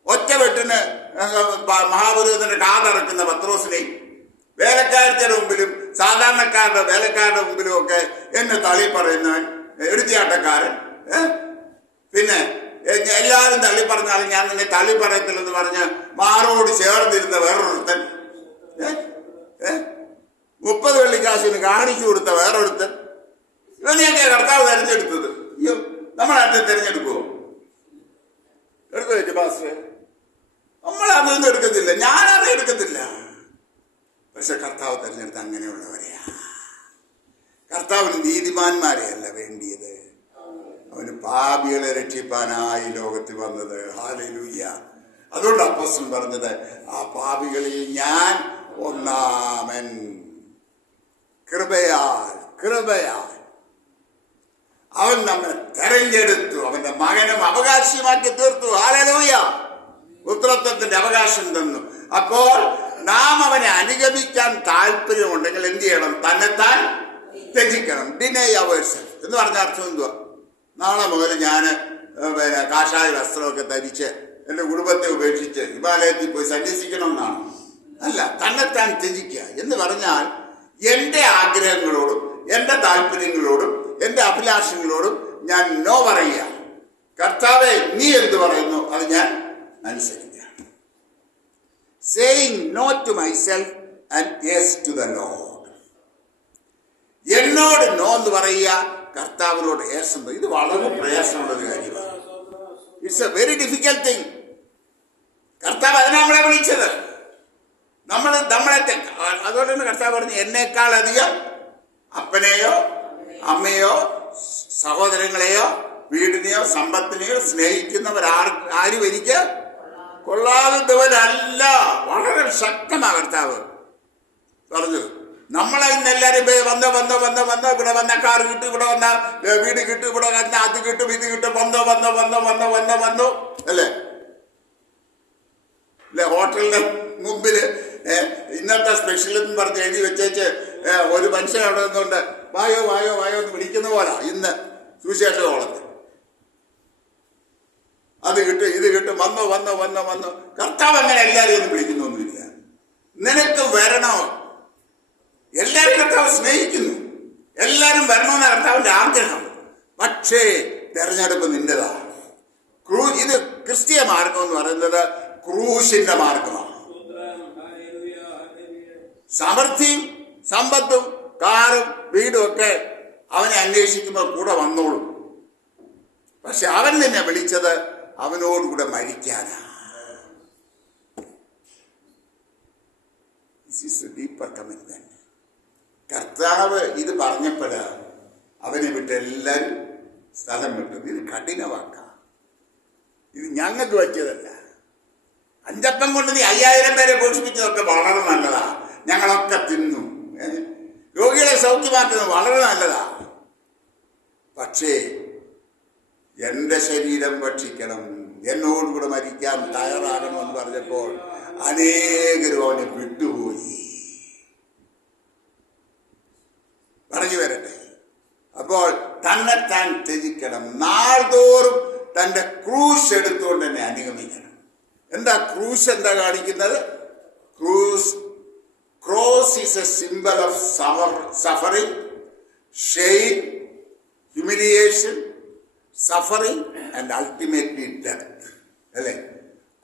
ഒറ്റവെട്ടിന് മഹാപുരോഹിതന്റെ കാതറക്കുന്ന പത്രോസിനെയും വേലക്കാരുടെ മുമ്പിലും സാധാരണക്കാരുടെ വേലക്കാരുടെ മുമ്പിലും ഒക്കെ എന്നെ തള്ളി പറയുന്നവൻ, എടുത്തിയാട്ടക്കാരൻ, പിന്നെ എല്ലാവരും തള്ളി പറഞ്ഞാലും ഞാൻ നിന്നെ തള്ളി പറയത്തില്ലെന്ന് പറഞ്ഞ് മാറോട് ചേർന്നിരുന്ന വേറൊരുത്തൻ, 30 വെള്ളിക്കാശിന് കാണിച്ചു കൊടുത്ത വേറൊരുത്തൻ, ഇവനെയൊക്കെ കർത്താവ് തെരഞ്ഞെടുത്തത്. അയ്യോ, നമ്മളാദ്യം തെരഞ്ഞെടുക്കുമോ? എടുത്തു വെച്ചു പാസ്റ്റർ, നമ്മളതൊന്നും എടുക്കത്തില്ല, ഞാനത് എടുക്കത്തില്ല. പക്ഷെ കർത്താവ് തെരഞ്ഞെടുത്ത അങ്ങനെയുള്ളവരെയാ. കർത്താവിന് നീതിമാന്മാരെയല്ല വേണ്ടിയത്, അവന് പാപികളെ രക്ഷിപ്പാനായി ലോകത്തിൽ വന്നത്. ഹല്ലേലൂയ. അതുകൊണ്ട് അപ്പോസ്തലൻ പറഞ്ഞത്, ആ പാപികളിൽ ഞാൻ ഒന്നാമൻ. കൃപയാൽ അവൻ നമ്മെ തെരഞ്ഞെടുത്തു, അവന്റെ മകനും അവകാശമാക്കി തീർത്തു. ഹല്ലേലൂയ. പുത്രത്വത്തിന്റെ അവകാശം തന്നു. അപ്പോൾ നാം അവനെ അനുഗമിക്കാൻ താല്പര്യമുണ്ടെങ്കിൽ എന്ത് ചെയ്യണം? തന്നെത്താൻ ത്യജിക്കണം. ഡിനൈ അവേഴ്സെൽഫ് എന്ന് പറഞ്ഞ അർത്ഥം എന്തുവാ? നാളെ മുതൽ ഞാൻ കാഷായ വസ്ത്രമൊക്കെ ധരിച്ച് എൻ്റെ കുടുംബത്തെ ഉപേക്ഷിച്ച് ഹിമാലയത്തിൽ പോയി സന്യസിക്കണമെന്നാണ്? അല്ല, തന്നെത്താൻ ത്യജിക്കുക എന്ന് പറഞ്ഞാൽ എൻ്റെ ആഗ്രഹങ്ങളോടും എൻ്റെ താല്പര്യങ്ങളോടും എൻ്റെ അഭിലാഷങ്ങളോടും ഞാൻ നോ പറയുക. കർത്താവേ, നീ എന്ത് പറയുന്നു അത് ഞാൻ അനുസരിക്കുക. Saying no to myself and yes to the Lord. എന്നോട് നോ എന്ന് പറയുക, കർത്താവിനോട് യെസ് എന്ന്. ഇത് വളരെ പ്രയാസമുള്ളൊരു കാര്യമാണ്. It's A very difficult thing. കർത്താവ് അതിനെ നമ്മളെ വിളിച്ചത്. നമ്മളെ അതുകൊണ്ട് തന്നെ കർത്താവ് പറഞ്ഞു, എന്നേക്കാൾ അധികം അപ്പനെയോ അമ്മയോ സഹോദരങ്ങളെയോ വീടിനെയോ സമ്പത്തിനെയോ സ്നേഹിക്കുന്നവർ ആരും എനിക്ക് കൊള്ളാവുന്നവരല്ല. വളരെ ശക്തമാണ് കർത്താവ് പറഞ്ഞത്. നമ്മളെ ഇന്ന് എല്ലാവരും വന്നോ ഇവിടെ വന്ന കാർ കിട്ടും, ഇവിടെ വന്ന വീട് കിട്ടും, ഇവിടെ വന്ന അത് കിട്ടും, ഇത് കിട്ടും, വന്നോ അല്ലേ? ഹോട്ടലിന്റെ മുമ്പില് ഇന്നത്തെ സ്പെഷ്യൽ എന്ന് പറഞ്ഞ് എഴുതി വെച്ചേച്ച് ഒരു മനുഷ്യൻ അവിടെ നിന്നുകൊണ്ട് വായോ എന്ന് വിളിക്കുന്ന പോലെ ഇന്ന് സുവിശേഷ കോളത്ത് അത് കിട്ടും, ഇത് കിട്ടും, വന്നോ. കർത്താവ് അങ്ങനെ എല്ലാവരും ഒന്നും വിളിക്കുന്നൊന്നുമില്ല. നിനക്ക് വരണോ? എല്ലാവരും കർത്താവ് സ്നേഹിക്കുന്നു, എല്ലാവരും വരണമെന്ന കർത്താവിന്റെ ആഗ്രഹം. പക്ഷേ തെരഞ്ഞെടുപ്പ് നിന്റേതാണ്. ഇത് ക്രിസ്തീയ മാർഗം എന്ന് പറയുന്നത് ക്രൂശിന്റെ മാർഗമാണ്. സമൃദ്ധിയും സമ്പത്തും കാറും വീടും ഒക്കെ അവനെ അന്വേഷിക്കുമ്പോൾ കൂടെ വന്നോളും. പക്ഷെ അവൻ നിന്നെ വിളിച്ചത് അവനോടുകൂടെ മരിക്കാനാ. Deeper commitment. കർത്താവ് ഇത് പറഞ്ഞപ്പോഴ് അവനെ വിട്ട് എല്ലാവരും സ്ഥലം വിട്ടത്. ഇത് കഠിനവാക്ക. ഇത് ഞങ്ങൾക്ക് പറ്റിയതല്ല. 5 അപ്പം കൊണ്ട് നീ 5000 പേരെ പോഷിപ്പിച്ചതൊക്കെ വളരെ നല്ലതാ, ഞങ്ങളൊക്കെ തിന്നു. രോഗികളെ സൗഖ്യമാക്കുന്നത് വളരെ നല്ലതാ. പക്ഷേ എന്റെ ശരീരം ഭക്ഷിക്കണം, എന്നോടുകൂടെ മരിക്കാൻ തയ്യാറാകണമെന്ന് പറഞ്ഞപ്പോൾ അനേകരും അവനെ വിട്ടുപോയി. പറഞ്ഞു വരട്ടെ. അപ്പോൾ തന്നെത്താൻ ത്യജിക്കണം. നാൾതോറും തന്റെ ക്രൂശ് എടുത്തുകൊണ്ട് തന്നെ അനുഗമിക്കണം. എന്താ ക്രൂശ്? എന്താ കാണിക്കുന്നത്? Cross is A symbol of suffering, shame, humiliation, suffering and ultimately death. അല്ലേ?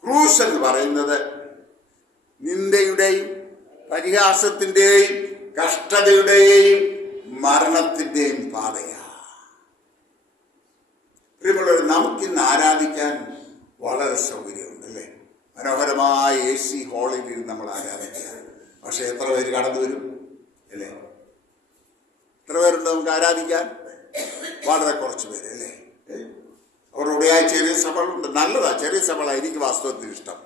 ക്രൂശ് എന്ന് പറയുന്നത് നിന്ദയുടെയും പരിഹാസത്തിന്റെയും കഷ്ടതയുടെയും മരണത്തിന്റെയും പാതയാ. പ്രിയമുള്ളവർ, നമുക്കിന്ന് ആരാധിക്കാൻ വളരെ സൗകര്യമുണ്ട് അല്ലേ? മനോഹരമായ AC ഹാളിൽ ഇരുന്ന് നമ്മൾ ആരാധിക്കുക. പക്ഷെ എത്ര പേര് കടന്നു വരും അല്ലേ? എത്ര പേരുണ്ട് നമുക്ക് ആരാധിക്കാൻ? വളരെ കുറച്ച് പേര് അല്ലേ? അവരുടെയായ ചെറിയ സഭകളുണ്ട്. നല്ലതാ, ചെറിയ സഭകളാണ് എനിക്ക് വാസ്തവത്തിൽ ഇഷ്ടം.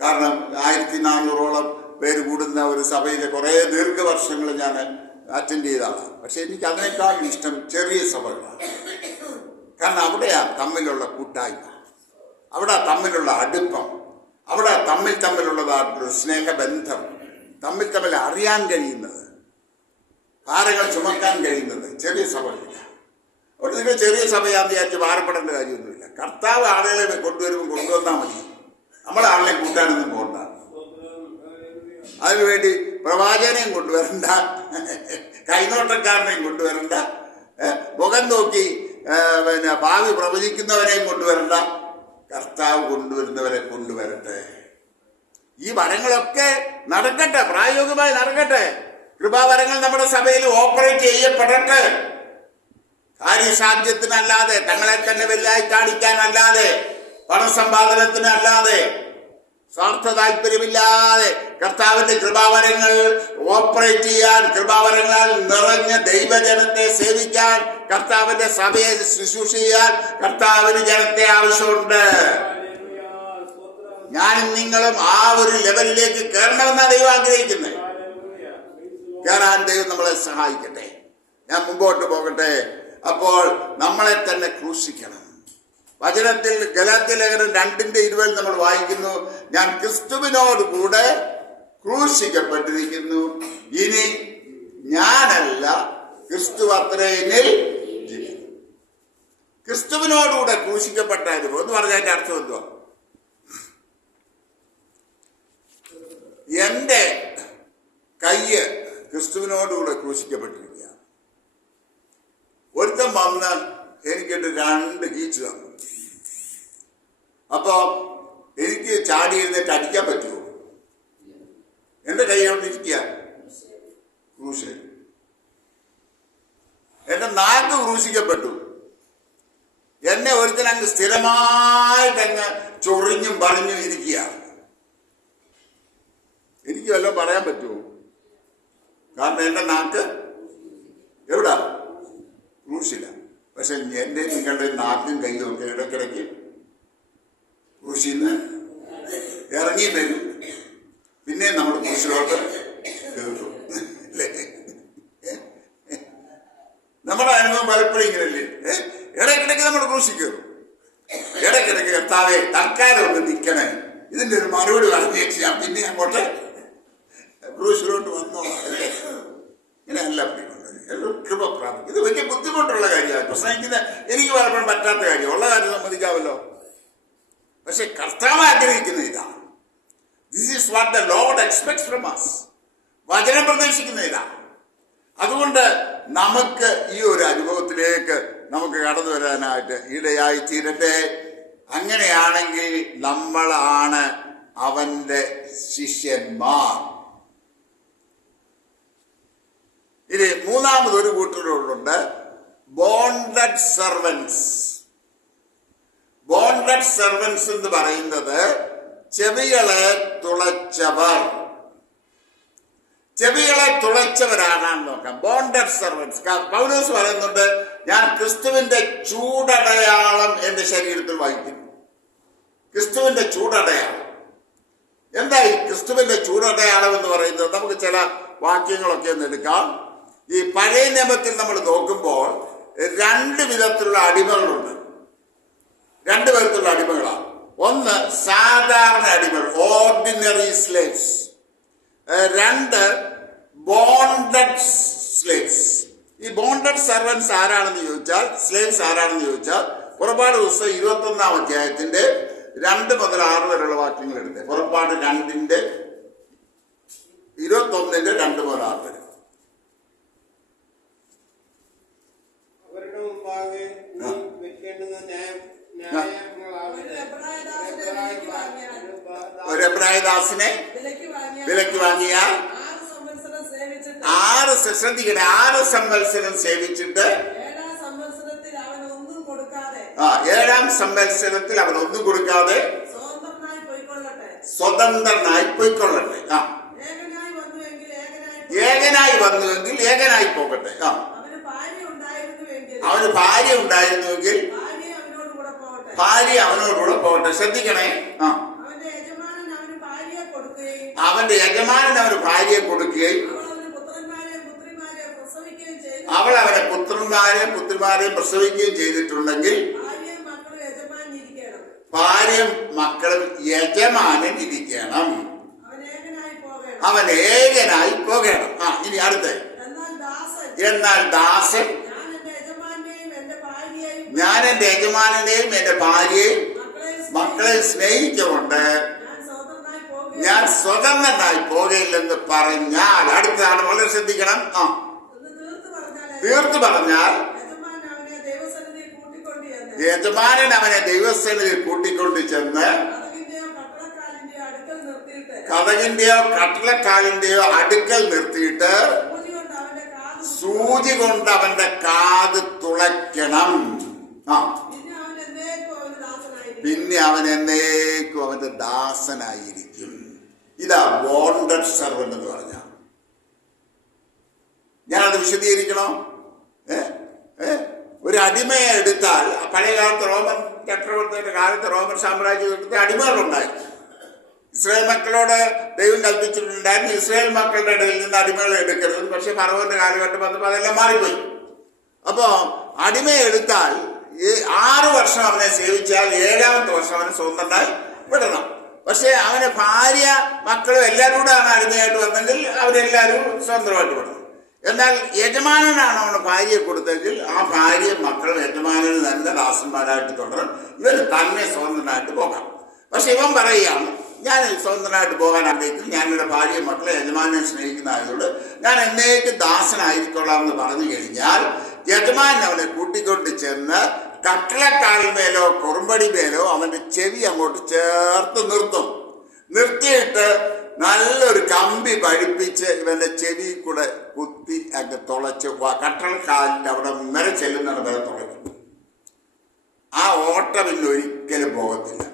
കാരണം 1400ഓളം പേര് കൂടുന്ന ഒരു സഭയിലെ കുറേ ദീർഘവർഷങ്ങൾ ഞാൻ അറ്റൻഡ് ചെയ്തതാണ്. പക്ഷെ എനിക്ക് അതിനേക്കാൾ ഇഷ്ടം ചെറിയ സഭകളാണ്. കാരണം അവിടെയാണ് തമ്മിലുള്ള കൂട്ടായ്മ, അവിടെ തമ്മിലുള്ള അടുപ്പം, അവിടെ തമ്മിലുള്ളതായിട്ടുള്ള സ്നേഹബന്ധം, തമ്മിൽ അറിയാൻ കഴിയുന്നത്, ഭാരങ്ങൾ ചുമക്കാൻ കഴിയുന്നത് ചെറിയ സഭകളില്ല. അവിടെ നിങ്ങൾ ചെറിയ സഭയാന്ന് വിചാരിച്ച് ഭാരപ്പെടേണ്ട കാര്യമൊന്നുമില്ല. കർത്താവ് ആളുകളെ കൊണ്ടുവരുമ്പോൾ കൊണ്ടുവന്നാൽ മതി. നമ്മളെ ആളിനെ കൂട്ടാനൊന്നും പോകണ്ട. അതിനുവേണ്ടി പ്രവാചകനെയും കൊണ്ടുവരണ്ട, കൈനോട്ടക്കാരനെയും കൊണ്ടുവരണ്ട, മുഖം നോക്കി ഭാവി പ്രവചിക്കുന്നവരെയും കൊണ്ടുവരണ്ട. കർത്താവ് കൊണ്ടുവരുന്നവരെ കൊണ്ടുവരട്ടെ. ഈ വരങ്ങളൊക്കെ നടക്കട്ടെ, പ്രായോഗികമായി നടക്കട്ടെ. കൃപാവരങ്ങൾ നമ്മുടെ സഭയിൽ ഓപ്പറേറ്റ് ചെയ്യപ്പെടട്ടെ. കാര്യസാധ്യത്തിനല്ലാതെ, തങ്ങളെ തന്നെ വലുതായി കാണിക്കാനല്ലാതെ, പണസമ്പാദനത്തിനല്ലാതെ, സ്വാർത്ഥ താല്പര്യമില്ലാതെ കർത്താവിന്റെ കൃപാവരങ്ങൾ ഓപ്പറേറ്റ് ചെയ്യാൻ, കൃപാവരങ്ങളാൽ നിറഞ്ഞ ദൈവജനത്തെ സേവിക്കാൻ, കർത്താവിന്റെ സഭയെ ശുശ്രൂഷ ചെയ്യാൻ കർത്താവിന് ജനത്തെ ആവശ്യമുണ്ട്. ഞാനും നിങ്ങളും ആ ഒരു ലെവലിലേക്ക് കയറണമെന്നാണ് ദൈവം ആഗ്രഹിക്കുന്നത്. കയറാൻ ദൈവം നമ്മളെ സഹായിക്കട്ടെ. ഞാൻ മുമ്പോട്ട് പോകട്ടെ. അപ്പോൾ നമ്മളെ തന്നെ ക്രൂശിക്കണം. വചനത്തിൽ ഗലാത്യ ലേഖനം 2:20 നമ്മൾ വായിക്കുന്നു, ഞാൻ ക്രിസ്തുവിനോട് കൂടെ ക്രൂശിക്കപ്പെട്ടിരിക്കുന്നു, ഇനി ഞാനല്ല ക്രിസ്തു അത്രേ എന്നിൽ ജീവിക്കുന്നു. ക്രിസ്തുവിനോടുകൂടെ ക്രൂശിക്കപ്പെട്ട അനുഭവം എന്ന് പറഞ്ഞാൽ അതിന്റെ അർത്ഥം എന്തുവാ? എന്റെ കയ്യ് ക്രിസ്തുവിനോടുകൂടെ ക്രൂശിക്കപ്പെട്ടിരിക്കുക. ഒരുത്തം വന്ന് എനിക്കിട്ട് 2 കീച്ചു തന്നു. അപ്പൊ എനിക്ക് ചാടി എഴുന്നേറ്റ് അടിക്കാൻ പറ്റുമോ? എന്റെ കൈ കൊണ്ടിരിക്കുക ക്രൂശ്. എന്റെ നാക്ക് ക്രൂശിക്കപ്പെട്ടു. എന്നെ ഒരുത്തനങ്ങ് സ്ഥിരമായിട്ടങ്ങ് ചൊറിഞ്ഞും പറഞ്ഞും ഇരിക്കുക. എനിക്ക് വല്ലതും പറയാൻ പറ്റുമോ? കാരണം എന്റെ നാക്ക് എവിടാ? ക്രൂശില്ല. പക്ഷെ എന്റെ നിങ്ങളുടെ നാക്കും കൈയും ഒക്കെ ഇടയ്ക്കിടയ്ക്ക് ക്രൂശിന്ന് ഇറങ്ങി വരും. പിന്നെ നമ്മൾ ക്രൂശിലോട്ട് കയറും. അല്ലേ? നമ്മുടെ അനുഭവം പലപ്പോഴും ഇങ്ങനല്ലേ? ഇടയ്ക്കിടയ്ക്ക് നമ്മൾ ക്രൂശി കയറും. ഇടയ്ക്കിടയ്ക്ക് കർത്താവെ തൽക്കാലം ഒന്ന് നിൽക്കണേ, ഇതിന്റെ ഒരു മറുപടി പറഞ്ഞു ഞാൻ പിന്നെ അങ്ങോട്ട് ക്രൂശിലോട്ട് വന്നോ. അല്ലേ? ഇങ്ങനെയല്ല കൃപ പ്രാപിക്കും. ഇത് വലിയ ബുദ്ധിമുട്ടുള്ള കാര്യമാണ്. പ്രസംഗിക്കുന്ന എനിക്ക് പലപ്പോഴും പറ്റാത്ത കാര്യം, ഉള്ള കാര്യം സമ്മതിക്കാമല്ലോ. പക്ഷെ കർത്താവ് ആഗ്രഹിക്കുന്ന ഇതാണ്. This is what the Lord expects from us. വചനം പ്രതീക്ഷിക്കുന്ന ഇതാണ്. അതുകൊണ്ട് നമുക്ക് ഈ ഒരു അനുഭവത്തിലേക്ക് നമുക്ക് കടന്നു വരാനായിട്ട് ഇടയായി തീരട്ടെ. അങ്ങനെയാണെങ്കിൽ നമ്മളാണ് അവന്റെ ശിഷ്യന്മാർ. ഇനി മൂന്നാമതൊരു കൂട്ടരോടുണ്ട്, ബോണ്ടഡ് സെർവൻസ്. ബോണ്ടഡ് സെർവൻസ് എന്ന് പറയുന്നത് ചെവികളെ തുളച്ചവർ. ചെവികളെ തുളച്ചവരാണെന്ന് നോക്കാം. Bonded servants. പൗലോസ് പറയുന്നുണ്ട്, ഞാൻ ക്രിസ്തുവിന്റെ ചൂടടയാളം എന്റെ ശരീരത്തിൽ വഹിക്കുന്നു. ക്രിസ്തുവിന്റെ ചൂടടയാളം എന്തായി? ക്രിസ്തുവിന്റെ ചൂടടയാളം എന്ന് പറയുന്നത് നമുക്ക് ചില വാക്യങ്ങളൊക്കെ ഒന്ന് എടുക്കാം. ഈ പഴയ നിയമത്തിൽ നമ്മൾ നോക്കുമ്പോൾ 2 വിധത്തിലുള്ള അടിമകളുണ്ട്. 2 തരത്തിലുള്ള അടിമകളാണ്. ഒന്ന് സാധാരണ അടിമകൾ, ഓർഡിനറി സ്ലേവ്സ്. 2 bonded slaves. ഈ ബോണ്ടഡ് സെർവൻസ് ആരാണെന്ന് ചോദിച്ചാൽ, സ്ലേവ്സ് ആരാണെന്ന് ചോദിച്ചാൽ, പുറപ്പാട് പുസ്തകം 21-ാം അധ്യായത്തിന്റെ 2 മുതൽ 6 വരെയുള്ള വാക്യങ്ങൾ എടുത്തേ. പുറപ്പാട് 2-ന്റെ 21-ന്റെ 2 മുതൽ 6 വരെ. അവരുടെ മുമ്പാകെ നീ വെക്കേണ്ടുന്ന ഒരു എബ്രായദാസിനെ വിലക്ക് വാങ്ങിയാൽ 6 ശ്രദ്ധിക്കട്ടെ, 6 സംവത്സരം സേവിച്ചിട്ട് 7-ാം സംവത്സരത്തിൽ അവൻ ഒന്നും കൊടുക്കാതെ സ്വതന്ത്രനായി പോയിക്കൊള്ളട്ടെ. ഏകനായി വന്നുവെങ്കിൽ ഏകനായി പോകട്ടെ. അവന് ഭാര്യ ഉണ്ടായിരുന്നുവെങ്കിൽ ഭാര്യ അവനോടുകൂടെ പോകട്ടെ. ശ്രദ്ധിക്കണേ. അവന്റെ യജമാനൻ അവന് ഭാര്യയെ കൊടുക്കുകയും അവൾ അവനെ പുത്രന്മാരെയും പുത്രിമാരെയും പ്രസവിക്കുകയും ചെയ്തിട്ടുണ്ടെങ്കിൽ ഭാര്യയും മക്കളും യജമാനൻ ഇരിക്കണം. അവൻ ഏകനായി പോകണം. ഇനി അടുത്ത, എന്നാൽ ദാസൻ ഞാൻ എന്റെ യജമാനെയും എന്റെ ഭാര്യയെയും മക്കളെ സ്നേഹിച്ചുകൊണ്ട് ഞാൻ സ്വതന്ത്രനായി പോകയില്ലെന്ന് പറഞ്ഞാൽ, അടുത്തതാണ് വളരെ ശ്രദ്ധിക്കണം. തീർത്തു പറഞ്ഞാൽ യജമാനൻ അവനെ ദൈവസന്നിധിയിൽ കൂട്ടിക്കൊണ്ട് ചെന്ന് കതകിന്റെയോ കട്ടളക്കാലിന്റെയോ അടുക്കൽ നിർത്തിയിട്ട് സൂചി കൊണ്ട് അവന്റെ കാത് തുളയ്ക്കണം. പിന്നെ അവൻ എന്നേക്കും അവന്റെ ദാസനായിരിക്കും. ഇതാ ബോണ്ടഡ് സെർവന്റ് എന്ന് പറഞ്ഞ. ഞാനത് വിശദീകരിക്കണോ? ഒരു അടിമയെ എടുത്താൽ പഴയ കാലത്ത് റോമൻ ചക്രവർത്തിയുടെ കാലത്ത് റോമൻ സാമ്രാജ്യത്തിൽ അടിമകളുണ്ടായിരുന്നു. ഇസ്രായേൽ മക്കളോട് ദൈവം കൽപ്പിച്ചിട്ടുണ്ടായിരുന്നു ഇസ്രായേൽ മക്കളുടെ ഇടയിൽ നിന്ന് അടിമകളെ എടുക്കരുത്. പക്ഷെ ഫറവോന്റെ കാലഘട്ടം വന്നപ്പോൾ അതെല്ലാം മാറിപ്പോയി. അപ്പോ അടിമയെ എടുത്താൽ 6 വർഷം അവനെ സേവിച്ചാൽ 7ാമത്തെ വർഷം അവനെ സ്വതന്ത്രനായി വിടണം. പക്ഷെ അവന്റെ ഭാര്യ മക്കളും എല്ലാവരും കൂടെ ആണ് അടിമയായിട്ട് വന്നെങ്കിൽ അവരെല്ലാവരും സ്വതന്ത്രമായിട്ട് വിടണം. എന്നാൽ യജമാനനാണ് അവന് ഭാര്യയെ കൊടുത്തെങ്കിൽ ആ ഭാര്യയും മക്കളും യജമാനന് തന്നെ ദാസന്മാരായിട്ട് തുടരും. ഇവന് തന്നെ സ്വതന്ത്രനായിട്ട് പോകാം. പക്ഷെ ഇവൻ പറയുകയാണ് ഞാൻ സ്വതന്ത്രനായിട്ട് പോകാൻ ആഗ്രഹിക്കുന്നു, ഞാൻ എൻ്റെ ഭാര്യയും മക്കളെ യജമാനെ സ്നേഹിക്കുന്നതായതുകൊണ്ട് ഞാൻ എന്നേക്ക് ദാസനായിരിക്കൊള്ളാം എന്ന് പറഞ്ഞു കഴിഞ്ഞാൽ യജമാൻ അവനെ കൂട്ടിക്കൊണ്ട് ചെന്ന് കട്ടിളക്കാലിന്മേലോ കുറുമ്പടി മേലോ അവന്റെ ചെവി അങ്ങോട്ട് ചേർത്ത് നിർത്തും. നിർത്തിയിട്ട് നല്ലൊരു കമ്പി പഴിപ്പിച്ച് ഇവന്റെ ചെവി കൂടെ കുത്തി അങ്ങ് തുളച്ച് കട്ടിളക്കാലിന്റെ അവിടെ വരെ ചെല്ലുന്നിടം വരെ തുളയ്ക്കും. ആ ഓട്ട പിന്നെ ഒരിക്കലും പോകത്തില്ല.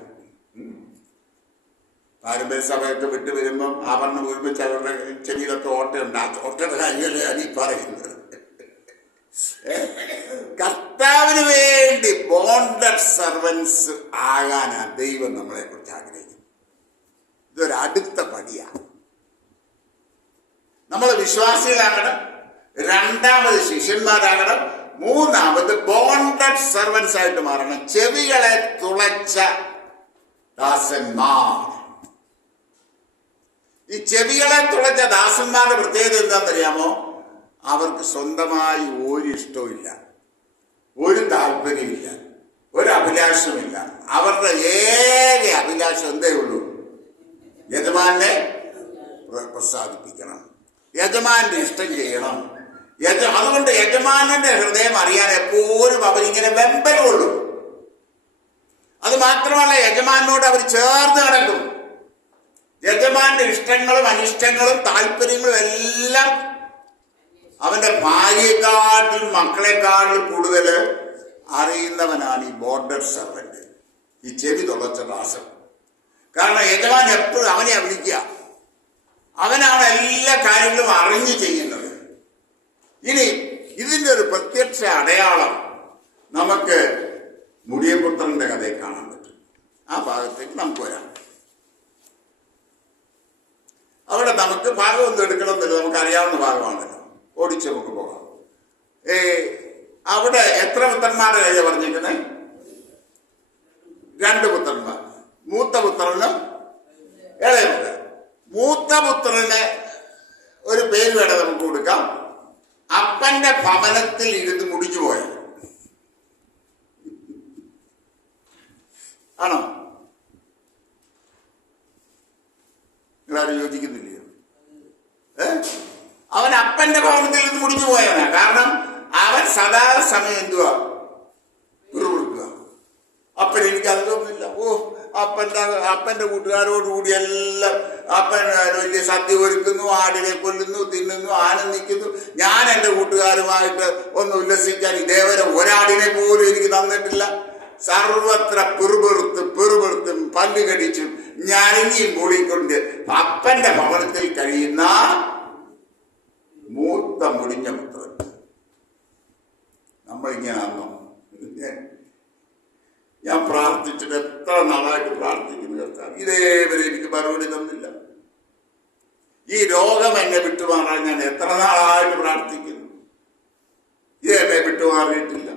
പാരമ്പര്യ സഭയൊക്കെ വിട്ടു വരുമ്പം ആഭരണം ഒരുമിച്ച് അവരുടെ ചെവിയിലൊക്കെ ഓട്ടയുണ്ട്. ആ ഓട്ടയുടെ കാര്യമല്ലേ ഞാൻ ഈ പറയുന്നത്. കർത്താവിന് വേണ്ടി ബോണ്ടഡ് സർവൻസ് ആകാനാണ് ദൈവം നമ്മളെ കുറിച്ച് ആഗ്രഹിക്കുന്നത്. ഇതൊരു അടുത്ത പടിയാണ്. നമ്മൾ വിശ്വാസികളാകണം, 2ാമത് ശിഷ്യന്മാരാകണം, 3ാമത് ബോണ്ടഡ് സർവൻസ് ആയിട്ട് മാറണം. ചെവികളെ തുളച്ച ദാസന്മാർ. ഈ ചെവികളെ തുളച്ച ദാസന്മാരുടെ പ്രത്യേകത എന്താണെന്നറിയാമോ? അവർക്ക് സ്വന്തമായി ഒരു ഇഷ്ടവുമില്ല, ഒരു താല്പര്യമില്ല, ഒരു അഭിലാഷമില്ല. അവരുടെ ഏക അഭിലാഷം എന്തേ ഉള്ളൂ? യജമാനെ പ്രസാദിപ്പിക്കണം, യജമാന്റെ ഇഷ്ടം ചെയ്യണം. അതുകൊണ്ട് യജമാനന്റെ ഹൃദയം അറിയാൻ എപ്പോഴും അവരിങ്ങനെ വെമ്പലുള്ളൂ. അത് മാത്രമല്ല, യജമാനോട് അവർ ചേർന്ന് കിടക്കും. യജമാന്റെ ഇഷ്ടങ്ങളും അനിഷ്ടങ്ങളും താല്പര്യങ്ങളും എല്ലാം അവന്റെ ഭാര്യയെക്കാട്ടിലും മക്കളെക്കാട്ടിലും കൂടുതൽ അറിയുന്നവനാണ് ഈ ബോണ്ടഡ് സെർവന്റ്, ഈ ചെവി തുളച്ച ദാസൻ. കാരണം യജമാൻ എപ്പോഴും അവനെ വിളിക്കുക, അവനാണ് എല്ലാ കാര്യങ്ങളും അറിഞ്ഞു ചെയ്യുന്നത്. ഇനി ഇതിന്റെ ഒരു പ്രത്യക്ഷ അടയാളം നമുക്ക് മുടിയപുത്രന്റെ കഥയിൽ കാണാൻ പറ്റും. ആ ഭാഗത്തേക്ക് നമുക്ക് വരാം. അവിടെ നമുക്ക് ഭാഗമൊന്നും എടുക്കണമെന്നില്ല, നമുക്ക് അറിയാവുന്ന ഭാഗമാണല്ലോ, ഓടിച്ച് നമുക്ക് പോകാം. അവിടെ എത്ര പുത്രന്മാരുടെ കാര്യം പറഞ്ഞിരിക്കുന്നത്? 2 പുത്രന്മാർ, മൂത്ത പുത്രനും ഇളയ പുത്രൻ. മൂത്ത പുത്രന് ഒരു പേര് വേണം നമുക്ക് കൊടുക്കാം, അപ്പന്റെ ഭവനത്തിൽ ഇരുന്ന് മുടിഞ്ഞു പോയ. ആണോ? നിങ്ങളാരും യോജിക്കുന്നില്ലയോ? അവൻ അപ്പന്റെ ഭവനത്തിൽ നിന്ന് മുടിഞ്ഞു പോയവനാ. കാരണം അവൻ സദാസമയം എന്തുവാ? പിറുപിറുക്കുക. അപ്പൻ എനിക്ക് അതൊന്നുമില്ല. അപ്പന്റെ കൂട്ടുകാരോടുകൂടി എല്ലാം അപ്പൻ വലിയ സദ്യ ഒരുക്കുന്നു, ആടിനെ കൊല്ലുന്നു, തിന്നുന്നു, ആനന്ദിക്കുന്നു. ഞാൻ എൻ്റെ കൂട്ടുകാരുമായിട്ട് ഒന്ന് ഉല്ലസിക്കാൻ ഇതേവരെ ഒരാടിനെ പോലും എനിക്ക് തന്നിട്ടില്ല. സർവത്ര പിറുപിറുത്തും പല്ല് കടിച്ചും ഞരങ്ങിയും മൂടിക്കൊണ്ട് അപ്പന്റെ ഭവനത്തിൽ കഴിയുന്ന മൂത്ത മുടിഞ്ഞ പുത്രൻ. നമ്മളിങ്ങനെയാണോ? ഞാൻ പ്രാർത്ഥിച്ചിട്ട് എത്ര നാളായിട്ട് പ്രാർത്ഥിക്കുന്നു കർത്താവ്, ഇതേവരെ എനിക്ക് മറുപടി തന്നില്ല. ഈ രോഗം എന്നെ വിട്ടുമാറാൻ ഞാൻ എത്ര നാളായിട്ട് പ്രാർത്ഥിക്കുന്നു, ഇതെന്നെ വിട്ടുമാറിയിട്ടില്ല.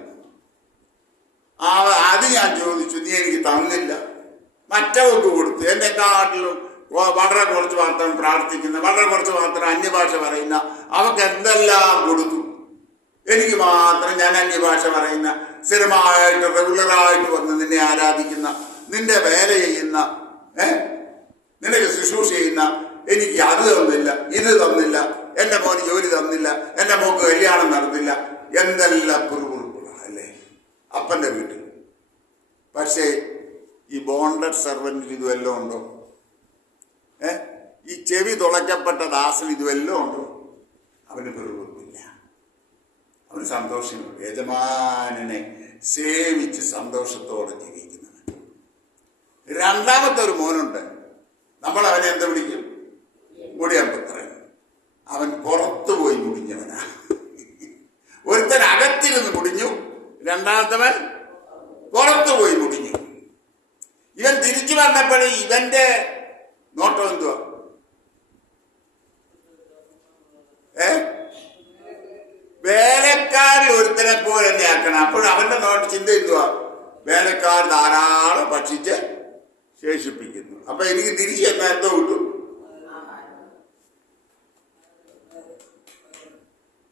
അത് ഞാൻ ചോദിച്ചു, നീ എനിക്ക് തന്നില്ല. മറ്റവർക്ക് കൊടുത്തു. എന്നെക്കാട്ടിലും വളരെ കുറച്ച് മാത്രം പ്രാർത്ഥിക്കുന്ന, വളരെ കുറച്ച് മാത്രം അന്യഭാഷ പറയുന്ന അവർക്ക് എന്തെല്ലാം കൊടുത്തു. എനിക്ക് മാത്രം ഞാൻ അന്യഭാഷ പറയുന്ന, സ്ഥിരമായിട്ട് റെഗുലറായിട്ട് വന്ന് നിന്നെ ആരാധിക്കുന്ന, നിന്റെ വേല ചെയ്യുന്ന, നിനക്ക് ശുശ്രൂഷ ചെയ്യുന്ന എനിക്ക് അത് തന്നില്ല, ഇത് തന്നില്ല, എന്റെ മോന് ജോലി തന്നില്ല, എന്റെ മോക്ക് കല്യാണം നടന്നില്ല, എന്തെല്ലാം കുറുകുറുപ്പുകളാണ് അല്ലേ അപ്പന്റെ വീട്ടിൽ. പക്ഷേ ഈ ബോണ്ടഡ് സെർവന്റിന് ഇത് വല്ലതും ഉണ്ടോ? ഈ ചെവി തുളയ്ക്കപ്പെട്ട ദാസൻ ഇത് വല്ലതും ഉണ്ടോ? അവന് പിറുപിറുപ്പില്ല, അവന് സന്തോഷമില്ല. യജമാനനെ സേവിച്ച് സന്തോഷത്തോടെ ജീവിക്കുന്നവൻ. രണ്ടാമത്തെ ഒരു മോനുണ്ട്. നമ്മൾ അവനെ എന്താ വിളിക്കും? മുടിയാൻ പുത്രൻ. അവൻ പുറത്തു പോയി മുടിഞ്ഞവനാ. ഒരുത്തൻ അകത്തിരുന്ന് മുടിഞ്ഞു, രണ്ടാമത്തവൻ പുറത്തു പോയി മുടിഞ്ഞു. ഇവൻ തിരിച്ചു വന്നപ്പോഴേ ഇവന്റെ നോട്ടം എന്തുവാ? വേലക്കാരിൽ ഒരുത്തനെ പോലെ തന്നെ ആക്കണം. അപ്പോൾ അവന്റെ ചിന്ത എന്തുവാ? വേലക്കാർ ധാരാളം ഭക്ഷിച്ച് ശേഷിപ്പിക്കുന്നു. അപ്പൊ എനിക്ക് തിരിച്ചു എന്നാ എന്തോ കിട്ടും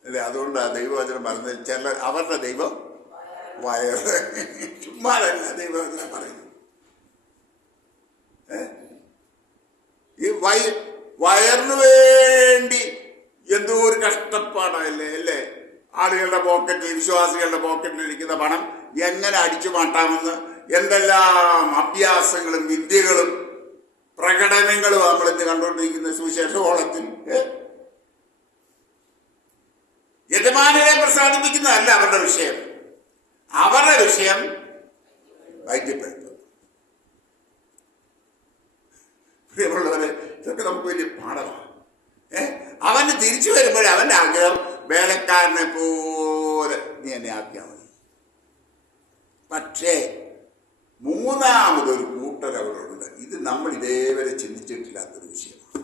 അല്ലെ? അതുകൊണ്ടാണ് ദൈവവചനം പറഞ്ഞത്. ചില അവരുടെ ദൈവം വയറ്. ചുമ്മാതല്ല ദൈവവചനം പറയുന്നത്. ഈ വയറിന് വേണ്ടി എന്തോ ഒരു കഷ്ടപ്പാടല്ലേ അല്ലേ? ആളുകളുടെ പോക്കറ്റിൽ, വിശ്വാസികളുടെ പോക്കറ്റിൽ ഇരിക്കുന്ന പണം എങ്ങനെ അടിച്ചു മാറ്റാമെന്ന് എന്തെല്ലാം അഭ്യാസങ്ങളും വിദ്യകളും പ്രകടനങ്ങളും നമ്മളിന്ന് കണ്ടുകൊണ്ടിരിക്കുന്ന സുവിശേഷ ഓളത്തിൽ. യജമാനരെ പ്രസാദിപ്പിക്കുന്നതല്ല അവരുടെ വിഷയം. അവരുടെ വിഷയം വൈദ്യപ്പെടുത്തും. പ്രിയമുള്ളവരെ, ഇതൊക്കെ നമുക്ക് വലിയ പാഠമാണ്. അവന് തിരിച്ചു വരുമ്പോൾ അവന്റെ ആഗ്രഹം വേലക്കാരനെ പോലെ നീ എന്നെ ആക്കിയാൽ മതി. പക്ഷേ മൂന്നാമതൊരു കൂട്ടർ അവിടെ ഉണ്ട്. ഇത് നമ്മൾ ഇതേവരെ ചിന്തിച്ചിട്ടില്ലാത്തൊരു വിഷയമാണ്.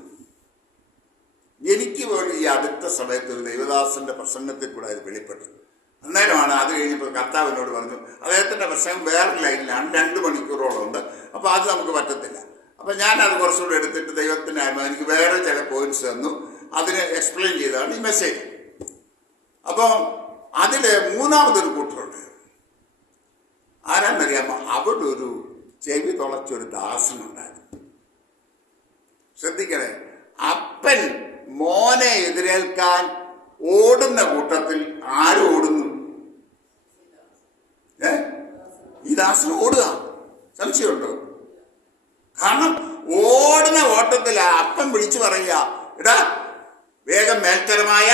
എനിക്ക് പോലും ഈ അടുത്ത സമയത്ത് ഒരു ദൈവദാസന്റെ പ്രസംഗത്തിൽ കൂടെ അത് വെളിപ്പെട്ടത്. അന്നേരമാണ് അത് കഴിഞ്ഞപ്പോൾ കർത്താവിനോട് പറഞ്ഞു, അദ്ദേഹത്തിന്റെ പ്രസംഗം വേറെ ലൈനിലാണ്, 2 മണിക്കൂറോളം ഉണ്ട്. അപ്പൊ അത് നമുക്ക് പറ്റത്തില്ല. അപ്പൊ ഞാനത് കുറച്ചുകൂടെ എടുത്തിട്ട് ദൈവത്തിനായിരുന്നു എനിക്ക് വേറെ ചില പോയിന്റ്സ് തന്നു. അതിന് എക്സ്പ്ലെയിൻ ചെയ്താണ് ഈ മെസ്സേജ്. അപ്പോൾ അതില് മൂന്നാമതൊരു കൂട്ടറുണ്ട്. ആരാന്നറിയാമോ? അവിടെ ഒരു ചെവി തുളച്ചൊരു ദാസനുണ്ടായിരുന്നു. ശ്രദ്ധിക്കണേ, അപ്പൻ മോനെ എതിരേൽക്കാൻ ഓടുന്ന കൂട്ടത്തിൽ ആരും ഓടുന്നു? ഈ ദാസൻ ഓടുക. സംശയമുണ്ടോ? കാരണം ഓടുന്ന ഓട്ടത്തിൽ അപ്പൻ വിളിച്ചു പറയുക, എടാ വേഗം മേൽത്തരമായ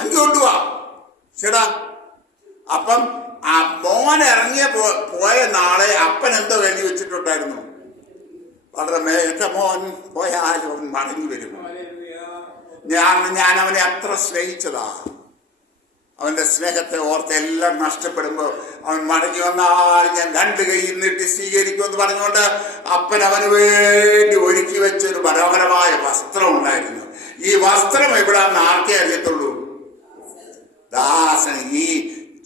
അങ്കി കൊണ്ടുവാ. ചേടാ, അപ്പം ആ മോൻ ഇറങ്ങിയ പോയ നാളെ അപ്പൻ എന്തോ എഴുതി വെച്ചിട്ടുണ്ടായിരുന്നു? വളരെ എന്റെ മോൻ പോയാലും അവൻ മടങ്ങി വരും. ഞാൻ അവനെ അത്ര സ്നേഹിച്ചതാ. അവന്റെ സ്നേഹത്തെ ഓർത്ത് എല്ലാം നഷ്ടപ്പെടുമ്പോ അവൻ മടങ്ങി വന്നാൽ ഞാൻ 2 കൈ നീട്ടി സ്വീകരിക്കുമെന്ന് പറഞ്ഞുകൊണ്ട് അപ്പൻ അവന് വേണ്ടി ഒരുക്കി വെച്ചൊരു മനോഹരമായ വസ്ത്രം ഉണ്ടായിരുന്നു. ഈ വസ്ത്രം എവിടാന്ന് ആർക്കേ അറിയത്തുള്ളൂ? ദാസൻ. ഈ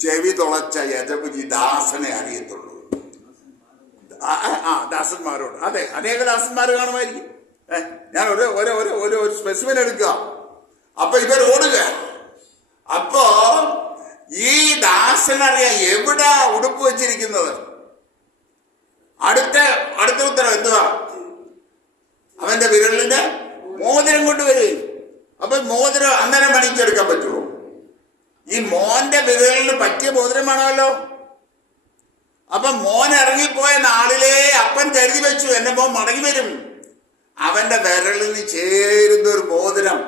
ചെവി തുളച്ച യജപുജി ദാസനെ അറിയത്തുള്ളൂ. ദാസന്മാരോട്, അതെ, അനേക ദാസന്മാർ കാണുമായിരിക്കും. ഞാൻ ഒരു സ്പെസിമെൻ എടുക്കുക. അപ്പൊ ഇവർ ഓടുക. അപ്പോ ഈ ദാസനറിയാം എവിടാ ഉടുപ്പ് വെച്ചിരിക്കുന്നത്. അടുത്ത ഉത്തരം എന്തുവാ? അവന്റെ വിരലിന് മോതിരം കൊണ്ടുവരികയും. അപ്പൊ മോതിരം അന്നേരം പണിക്കെടുക്കാൻ പറ്റുമോ? ഈ മോന്റെ വിരലിന് പറ്റിയ മോതിരമാണല്ലോ. അപ്പൊ മോൻ ഇറങ്ങിപ്പോയ നാളിലേ അപ്പൻ കരുതി വെച്ചു, എന്റെ മോൻ മടങ്ങി വരും. അവന്റെ വിരലിന് ചേരുന്ന ഒരു മോതിരം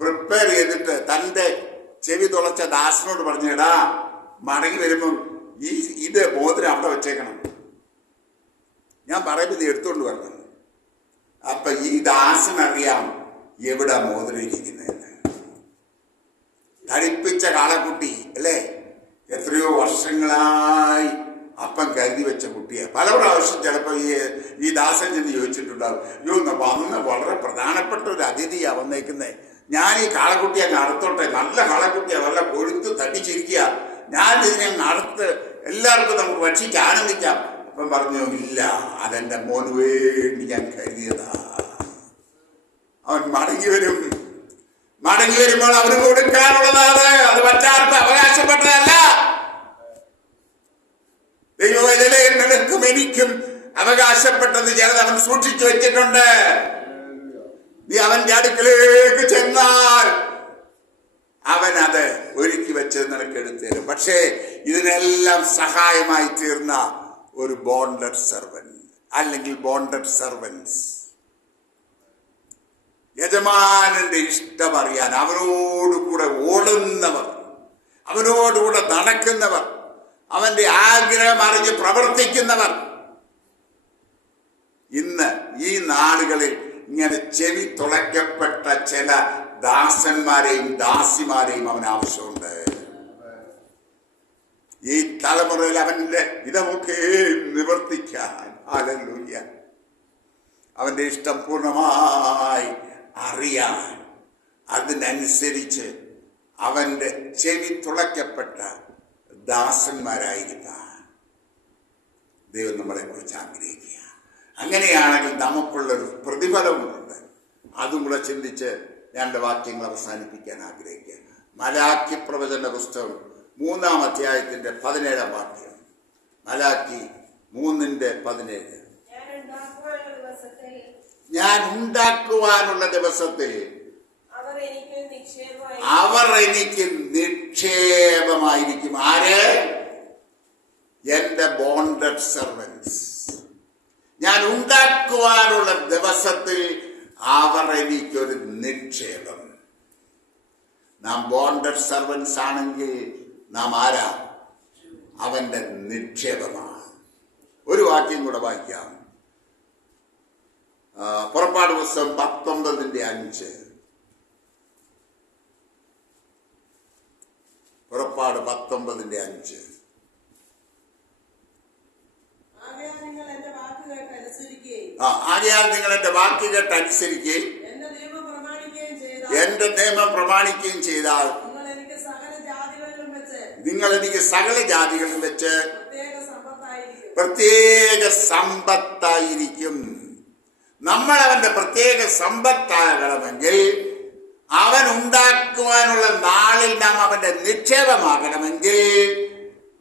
പ്രിപ്പയർ ചെയ്തിട്ട് തന്റെ ചെവി തുളച്ച ദാസനോട് പറഞ്ഞു, എടാ മടങ്ങി വരുമ്പം ഇത് മോതിരം അവിടെ വെച്ചേക്കണം, ഞാൻ പറയുമ്പോൾ ഇത് എടുത്തോണ്ട് വരണം. അപ്പൊ ഈ ദാസനറിയാം എവിടെ മോതിരം ഇരിക്കുന്നതെന്ന്. ധരിപ്പിച്ച കാളക്കുട്ടി അല്ലേ? എത്രയോ വർഷങ്ങളായി അപ്പം കരുതി വെച്ച കുട്ടിയെ പല പ്രാവശ്യം ചിലപ്പോൾ ഈ ദാസൻ ചെന്ന് ചോദിച്ചിട്ടുണ്ടാവും, വന്ന് വളരെ പ്രധാനപ്പെട്ട ഒരു അതിഥിയാ വന്നേക്കുന്നേ, ഞാൻ ഈ കാളക്കുട്ടിയെ അങ്ങ് അറുത്തോട്ടെ, നല്ല കാളക്കുട്ടിയാ, നല്ല കൊഴുത്ത് തട്ടിച്ചിരിക്കുക, ഞാൻ ഇതിനെ അറുത്ത് എല്ലാവർക്കും നമുക്ക് ഭക്ഷിച്ച് ആനന്ദിക്കാം. അപ്പം പറഞ്ഞു, ഇല്ല, അതെന്റെ മോന് വേണ്ടി ഞാൻ കരുതിയതാ. അവൻ മടങ്ങി വരും. മടങ്ങി വരുമ്പോൾ അവന് കൊടുക്കാനുള്ളതാണ്. അത് മറ്റാർക്കും അവകാശപ്പെട്ടതല്ല. ദൈവവേദനയെ നിനക്കും എനിക്കും അവകാശപ്പെട്ടത് ചിലത് അവൻ സൂക്ഷിച്ചു വെച്ചിട്ടുണ്ട്. നീ അവന്റെ അടുക്കലേക്ക് ചെന്നാൽ അവൻ അത് ഒരുക്കി വെച്ചത് നിനക്ക് എടുത്തുതരും. പക്ഷേ ഇതിനെല്ലാം സഹായമായി തീർന്ന ഒരു ബോണ്ടഡ് സെർവന്റ് അല്ലെങ്കിൽ ബോണ്ടഡ് സെർവൻസ്, യജമാനന്റെ ഇഷ്ടം അറിയാൻ അവനോടുകൂടെ ഓടുന്നവർ, അവനോടുകൂടെ നടക്കുന്നവർ, അവന്റെ ആഗ്രഹം അറിഞ്ഞ് പ്രവർത്തിക്കുന്നവർ. ഇന്ന് ഈ നാടുകളിൽ ഇങ്ങനെ ചെവി തുളയ്ക്കപ്പെട്ട ചില ദാസന്മാരെയും ദാസിമാരെയും അവന് ആവശ്യമുണ്ട്. ഈ തലമുറയിൽ അവന്റെ ഇതൊക്കെ നിവർത്തിക്കാൻ ഹല്ലേലൂയ അവന്റെ ഇഷ്ടം പൂർണ്ണമായി അറിയാൻ, അതിനനുസരിച്ച് അവന്റെ ചെവി തുളയ്ക്കപ്പെട്ട ദാസന്മാരായിരിക്കാൻ ദൈവം നമ്മളെ കുറിച്ച് ആഗ്രഹിക്കുക. അങ്ങനെയാണെങ്കിൽ നമുക്കുള്ളൊരു പ്രതിഫലമുണ്ട്. അതും കൂടെ ചിന്തിച്ച് ഞാൻ എൻ്റെ വാക്യങ്ങൾ അവസാനിപ്പിക്കാൻ ആഗ്രഹിക്കുക. മലാക്കി പ്രവചന പുസ്തകം 3-ാം അധ്യായത്തിന്റെ 17-ാം വാക്യം. മലാക്കി 3:17. ഞാൻ ഉണ്ടാക്കുവാനുള്ള ദിവസത്തിൽ അവർ എനിക്ക് നിക്ഷേപമായിരിക്കും. ആര്? എന്റെ ബോണ്ടഡ് സെർവൻസ്. ഞാൻ ഉണ്ടാക്കുവാനുള്ള ദിവസത്തിൽ അവർ എനിക്കൊരു നിക്ഷേപം. നാം ബോണ്ടഡ് സെർവൻസ് ആണെങ്കിൽ നാം ആരാ? അവന്റെ നിക്ഷേപമാണ്. ഒരു വാക്യം കൂടെ വായിക്കാം. പുറപ്പാട് പുസ്തകം 19:5. പുറപ്പാട് 19:5. ആകയാൽ നിങ്ങൾ എന്റെ വാക്ക് കേട്ട് അനുസരിക്കുകയും എന്റെ നിയമം പ്രമാണിക്കുകയും ചെയ്താൽ നിങ്ങൾ എനിക്ക് സകല ജാതികളിലും വെച്ച് പ്രത്യേക സമ്പത്തായിരിക്കും. നമ്മൾ അവന്റെ പ്രത്യേക സമ്പത്താകണമെങ്കിൽ, അവൻ ഉണ്ടാക്കുവാനുള്ള നാളിൽ നാം അവന്റെ നിക്ഷേപമാകണമെങ്കിൽ,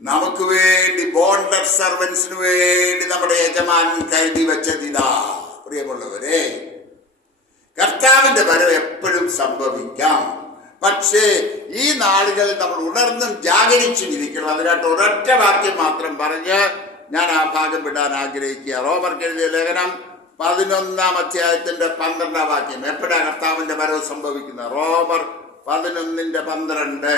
നമുക്ക് വേണ്ടി ബോണ്ടഡ് സെർവൻസിന് വേണ്ടി നമ്മുടെ യജമാനൻ കരുതി വെച്ചതിതാ. പ്രിയമുള്ളവരെ, കർത്താവിന്റെ വരവ് എപ്പോഴും സംഭവിക്കാം. പക്ഷേ ഈ നാളുകളിൽ നമ്മൾ ഉണർന്നും ജാഗരിച്ചും ഇരിക്കണം. അതിനായിട്ട് ഒരൊറ്റ വാക്യം മാത്രം പറഞ്ഞ് ഞാൻ ആ ഭാഗം വിടാൻ ആഗ്രഹിക്കുക. റോമർക്ക് എഴുതിയ ലേഖനം 11-ാം അധ്യായത്തിന്റെ 12-ാം വാക്യം. എപ്പോഴാ കർത്താവിന്റെ വരവ് സംഭവിക്കുന്നത്? റോമർ 11:12.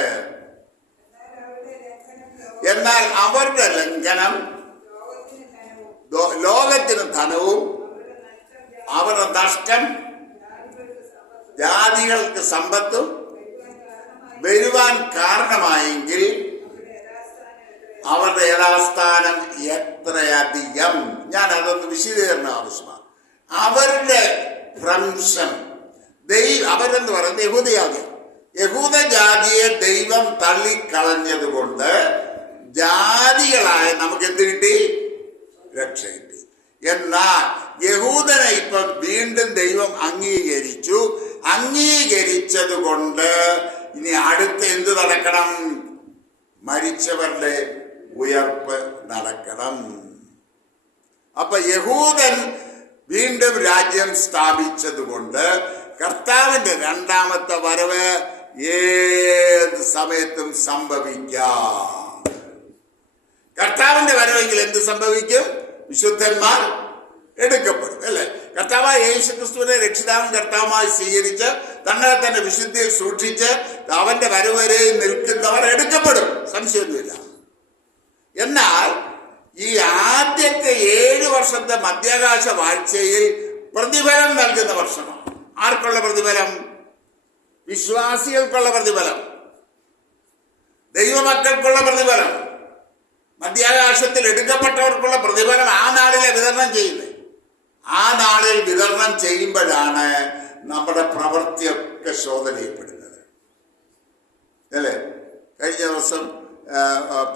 എന്നാൽ അവരുടെ ലംഘനം ലോകത്തിന് ധനവും അവരുടെ നഷ്ടം ജാതികൾക്ക് സമ്പത്തും വരുവാൻ കാരണമായെങ്കിൽ അവരുടെ യഥാസ്ഥാനം എത്രയധികം. ഞാൻ അതൊന്ന് വിശദീകരണം ആവശ്യമാണ്. അവരുടെ ഭ്രംശം അവരെന്ന് പറയുന്നത് യഹൂദ ജാതിയെ ദൈവം തള്ളിക്കളഞ്ഞത് കൊണ്ട് ജാതികളായ നമുക്ക് എന്ത് കിട്ടി? രക്ഷ കിട്ടി. എന്നാൽ യഹൂദനെ ഇപ്പൊ വീണ്ടും ദൈവം അംഗീകരിച്ചത് കൊണ്ട് ഇനി അടുത്ത് എന്ത് നടക്കണം? മരിച്ചവരുടെ ഉയർപ്പ് നടക്കണം. അപ്പൊ യഹൂദൻ വീണ്ടും രാജ്യം സ്ഥാപിച്ചത് കൊണ്ട് കർത്താവിന്റെ രണ്ടാമത്തെ വരവ് ഏത് സമയത്തും സംഭവിക്കാം. കർത്താവിന്റെ വരവെങ്കിൽ എന്ത് സംഭവിക്കും? വിശുദ്ധന്മാർ എടുക്കപ്പെടും, അല്ലെ? കർത്താവായ യേശു ക്രിസ്തുവിനെ രക്ഷിതാവും കർത്താവുമായി സ്വീകരിച്ച് തങ്ങളെ തന്നെ വിശുദ്ധിയിൽ സൂക്ഷിച്ച് അവന്റെ വരവ് വരെ നിൽക്കുന്നവർ എടുക്കപ്പെടും, സംശയമൊന്നുമില്ല. എന്നാൽ ഈ ആദ്യത്തെ 7 വർഷത്തെ മധ്യാകാശ വാഴ്ചയിൽ പ്രതിഫലം നൽകുന്ന വർഷമാണ്. ആർക്കുള്ള പ്രതിഫലം? വിശ്വാസികൾക്കുള്ള പ്രതിഫലം, ദൈവമക്കൾക്കുള്ള പ്രതിഫലം, മധ്യാകാശത്തിൽ എടുക്കപ്പെട്ടവർക്കുള്ള പ്രതിഫലം ആ നാളിലെ വിതരണം ചെയ്യുന്നത്. ആ നാളിൽ വിതരണം ചെയ്യുമ്പോഴാണ് നമ്മുടെ പ്രവൃത്തിയൊക്കെ ശോധന ചെയ്യപ്പെടുന്നത്, അല്ലേ? കഴിഞ്ഞ ദിവസം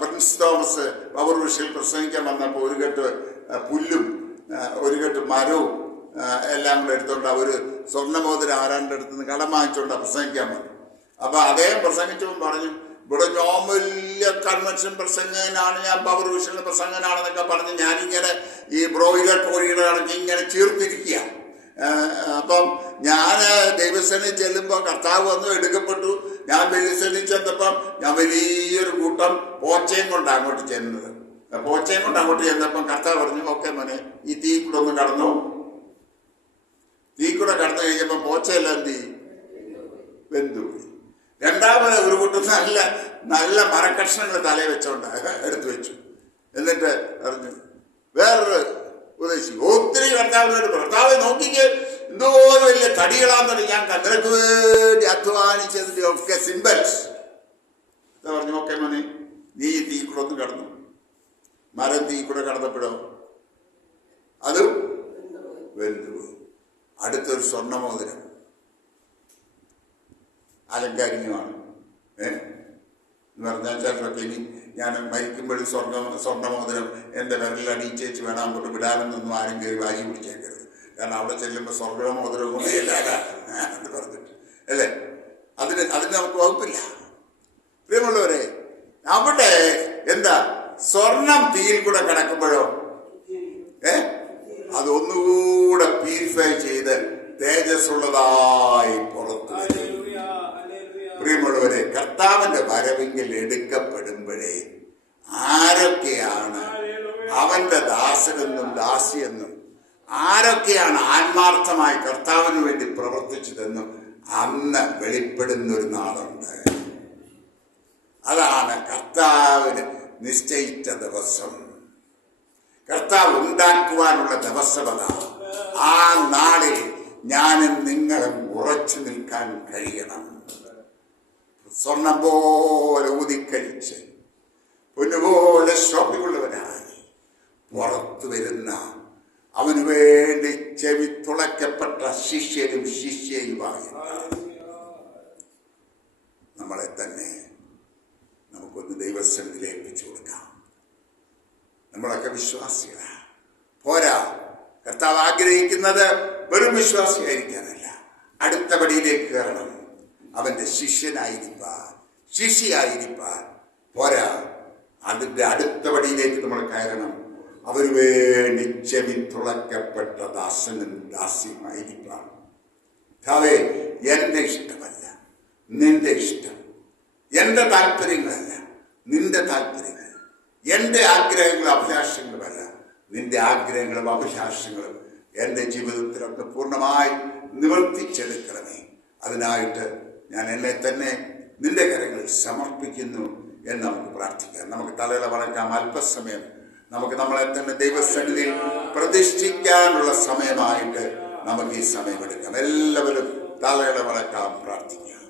പ്രിൻസ് തോമസ് പൗർവിഷിൽ പ്രസംഗിക്കാൻ വന്നപ്പോൾ ഒരു കെട്ട് പുല്ലും ഒരു കെട്ട് മരവും എല്ലാം കൂടെ എടുത്തോണ്ട് ഒരു സ്വർണ്ണമോതിരം ആരാണ്ട് അടുത്തുനിന്ന് കടം വാങ്ങിച്ചോണ്ട് പ്രസംഗിക്കാൻ വന്നു. അപ്പൊ അദ്ദേഹം പ്രസംഗിച്ചപ്പോൾ പറഞ്ഞു, ഇവിടെ ഞാൻ വലിയ കൺവെൻഷൻ പ്രസംഗനാണ്, ഞാൻ പവർ വിഷനിലെ പ്രസംഗനാണെന്നൊക്കെ പറഞ്ഞ് ഞാനിങ്ങനെ ഈ ബ്രോയിലർ കോഴിയുടെ കണക്ക് ഇങ്ങനെ ചീർത്തിരിക്കുക. അപ്പം ഞാൻ ദൈവസേനയിൽ ചെല്ലുമ്പോൾ കർത്താവ് വന്നു എടുക്കപ്പെട്ടു. ഞാൻ ദൈവസേനയിൽ ചെന്നപ്പം ഞാൻ വലിയൊരു കൂട്ടം പോച്ചയും കൊണ്ടാണ് അങ്ങോട്ട് ചെന്നത്. പോച്ചയും കൊണ്ട് അങ്ങോട്ട് ചെന്നപ്പം കർത്താവ് പറഞ്ഞു, ഓക്കെ മോനെ, ഈ തീ കൂടെ ഒന്ന് കടന്നു. തീ കൂടെ കടന്നു കഴിഞ്ഞപ്പോൾ പോച്ചയെല്ലാം എന്ത് ചെയ്യും? വെന്തുപോയി. രണ്ടാമത് ഒരു കൂട്ടം നല്ല നല്ല മരക്കഷ്ണങ്ങൾ തലയിൽ വെച്ചോണ്ട് എടുത്തു വെച്ചു. എന്നിട്ട് പറഞ്ഞു, വേറൊരു ഉപദേശിക്കും. ഒത്തിരി കർത്താവിനോട് കർത്താവ് നോക്കിക്ക് എന്തോ വലിയ തടികളാന്ന് ഞാൻ നിനക്ക് വേണ്ടി അധ്വാനിച്ചതിന്റെ ഒക്കെ സിംബൽസ് പറഞ്ഞു. ഓക്കെ മോനെ, നീ തീ കൂടെ ഒന്ന് കടന്നു. മരം തീ കൂടെ കടന്നപ്പോഴോ അതും വെന്തുപോയി. അടുത്തൊരു സ്വർണ്ണമോതിരം അലങ്കാരികമാണ്. എന്ന് പറഞ്ഞാൽ ചിലരൊക്കെ ഇനി ഞാൻ മരിക്കുമ്പോഴും സ്വർണ്ണമോതിരം എൻ്റെ വിരലിൽ അണിയിച്ചേച്ച് വേണം അങ്ങോട്ട് വിടാനെന്നൊന്നും ആരും കയറി വാരി പിടിച്ചേക്കരുത്. കാരണം അവിടെ ചെല്ലുമ്പോൾ സ്വർണ്ണമോതിരം കൊണ്ട് എന്ന് പറഞ്ഞിട്ട് അല്ലേ, അതിന് നമുക്ക് വകുപ്പില്ല. പ്രിയമുള്ളവരെ, അവിടെ എന്താ സ്വർണം തീയിൽ കൂടെ കിടക്കുമ്പോഴോ അതൊന്നുകൂടെ പ്യൂരിഫൈ ചെയ്ത് തേജസ്സുള്ളതായി പുറത്തു വരും. പ്രിയമുള്ളവരെ, കർത്താവിന്റെ വരവിങ്കിൽ എടുക്കപ്പെടുമ്പോഴേ ആരൊക്കെയാണ് അവന്റെ ദാസനെന്നും ദാസിയെന്നും ആരൊക്കെയാണ് ആത്മാർത്ഥമായി കർത്താവിന് വേണ്ടി പ്രവർത്തിച്ചതെന്നും അന്ന് വെളിപ്പെടുന്നൊരു നാളുണ്ട്. അതാണ് കർത്താവിന് നിശ്ചയിച്ച ദിവസം, കർത്താവ് ഉണ്ടാക്കുവാനുള്ള ദിവസമത. ആ നാളിൽ ഞാനും നിങ്ങളും ഉറച്ചു നിൽക്കാൻ കഴിയണം. സ്വർണം പോലെ ഊതിക്കഴിച്ച് പൊന്നുപോലെ ശോഭയുള്ളവനായി പുറത്തു വരുന്ന അവന് വേണ്ടി ചെവി തുളയ്ക്കപ്പെട്ട ശിഷ്യരും ശിഷ്യയുമായി നമ്മളെ തന്നെ നമുക്കൊന്ന് ദൈവസന്നിധിയിൽ ഏൽപ്പിച്ചു കൊടുക്കാം. നമ്മളൊക്കെ വിശ്വാസികളാണ്. പോരാ, കർത്താവ് ആഗ്രഹിക്കുന്നത് വെറും വിശ്വാസിയായിരിക്കാനല്ല, അടുത്ത പടിയിലേക്ക് കയറണം. അവന്റെ ശിഷ്യനായിരിക്കാൻ, ശിഷ്യയായിരിക്കാൻ. പോരാ, അതിന്റെ അടുത്ത പടിയിലേക്ക് നമ്മൾ കയറണം. അവന് വേണ്ടി ചെവി തുളയ്ക്കപ്പെട്ട ദാസനും ദാസിയുമായിരിക്കാൻ. കർത്താവേ, എന്റെ ഇഷ്ടമല്ല നിന്റെ ഇഷ്ടം, എന്റെ താല്പര്യങ്ങളല്ല നിന്റെ താല്പര്യങ്ങൾ, എന്റെ ആഗ്രഹങ്ങളും അഭിലാഷങ്ങളുമല്ല നിന്റെ ആഗ്രഹങ്ങളും അഭിലാഷങ്ങളും എൻ്റെ ജീവിതത്തിലൊക്കെ പൂർണ്ണമായി നിവർത്തിച്ചെടുക്കണമേ. അതിനായിട്ട് ഞാൻ എന്നെ തന്നെ നിന്റെ കരങ്ങളിൽ സമർപ്പിക്കുന്നു എന്ന് നമുക്ക് പ്രാർത്ഥിക്കാം. നമുക്ക് തലയില വണക്കാം. അല്പസമയം നമുക്ക് നമ്മളെ തന്നെ ദൈവസന്നിധിയിൽ പ്രതിഷ്ഠിക്കാനുള്ള സമയമായിട്ട് നമുക്ക് ഈ സമയമെടുക്കാം. എല്ലാവരും തലയില വണക്കാം, പ്രാർത്ഥിക്കാം.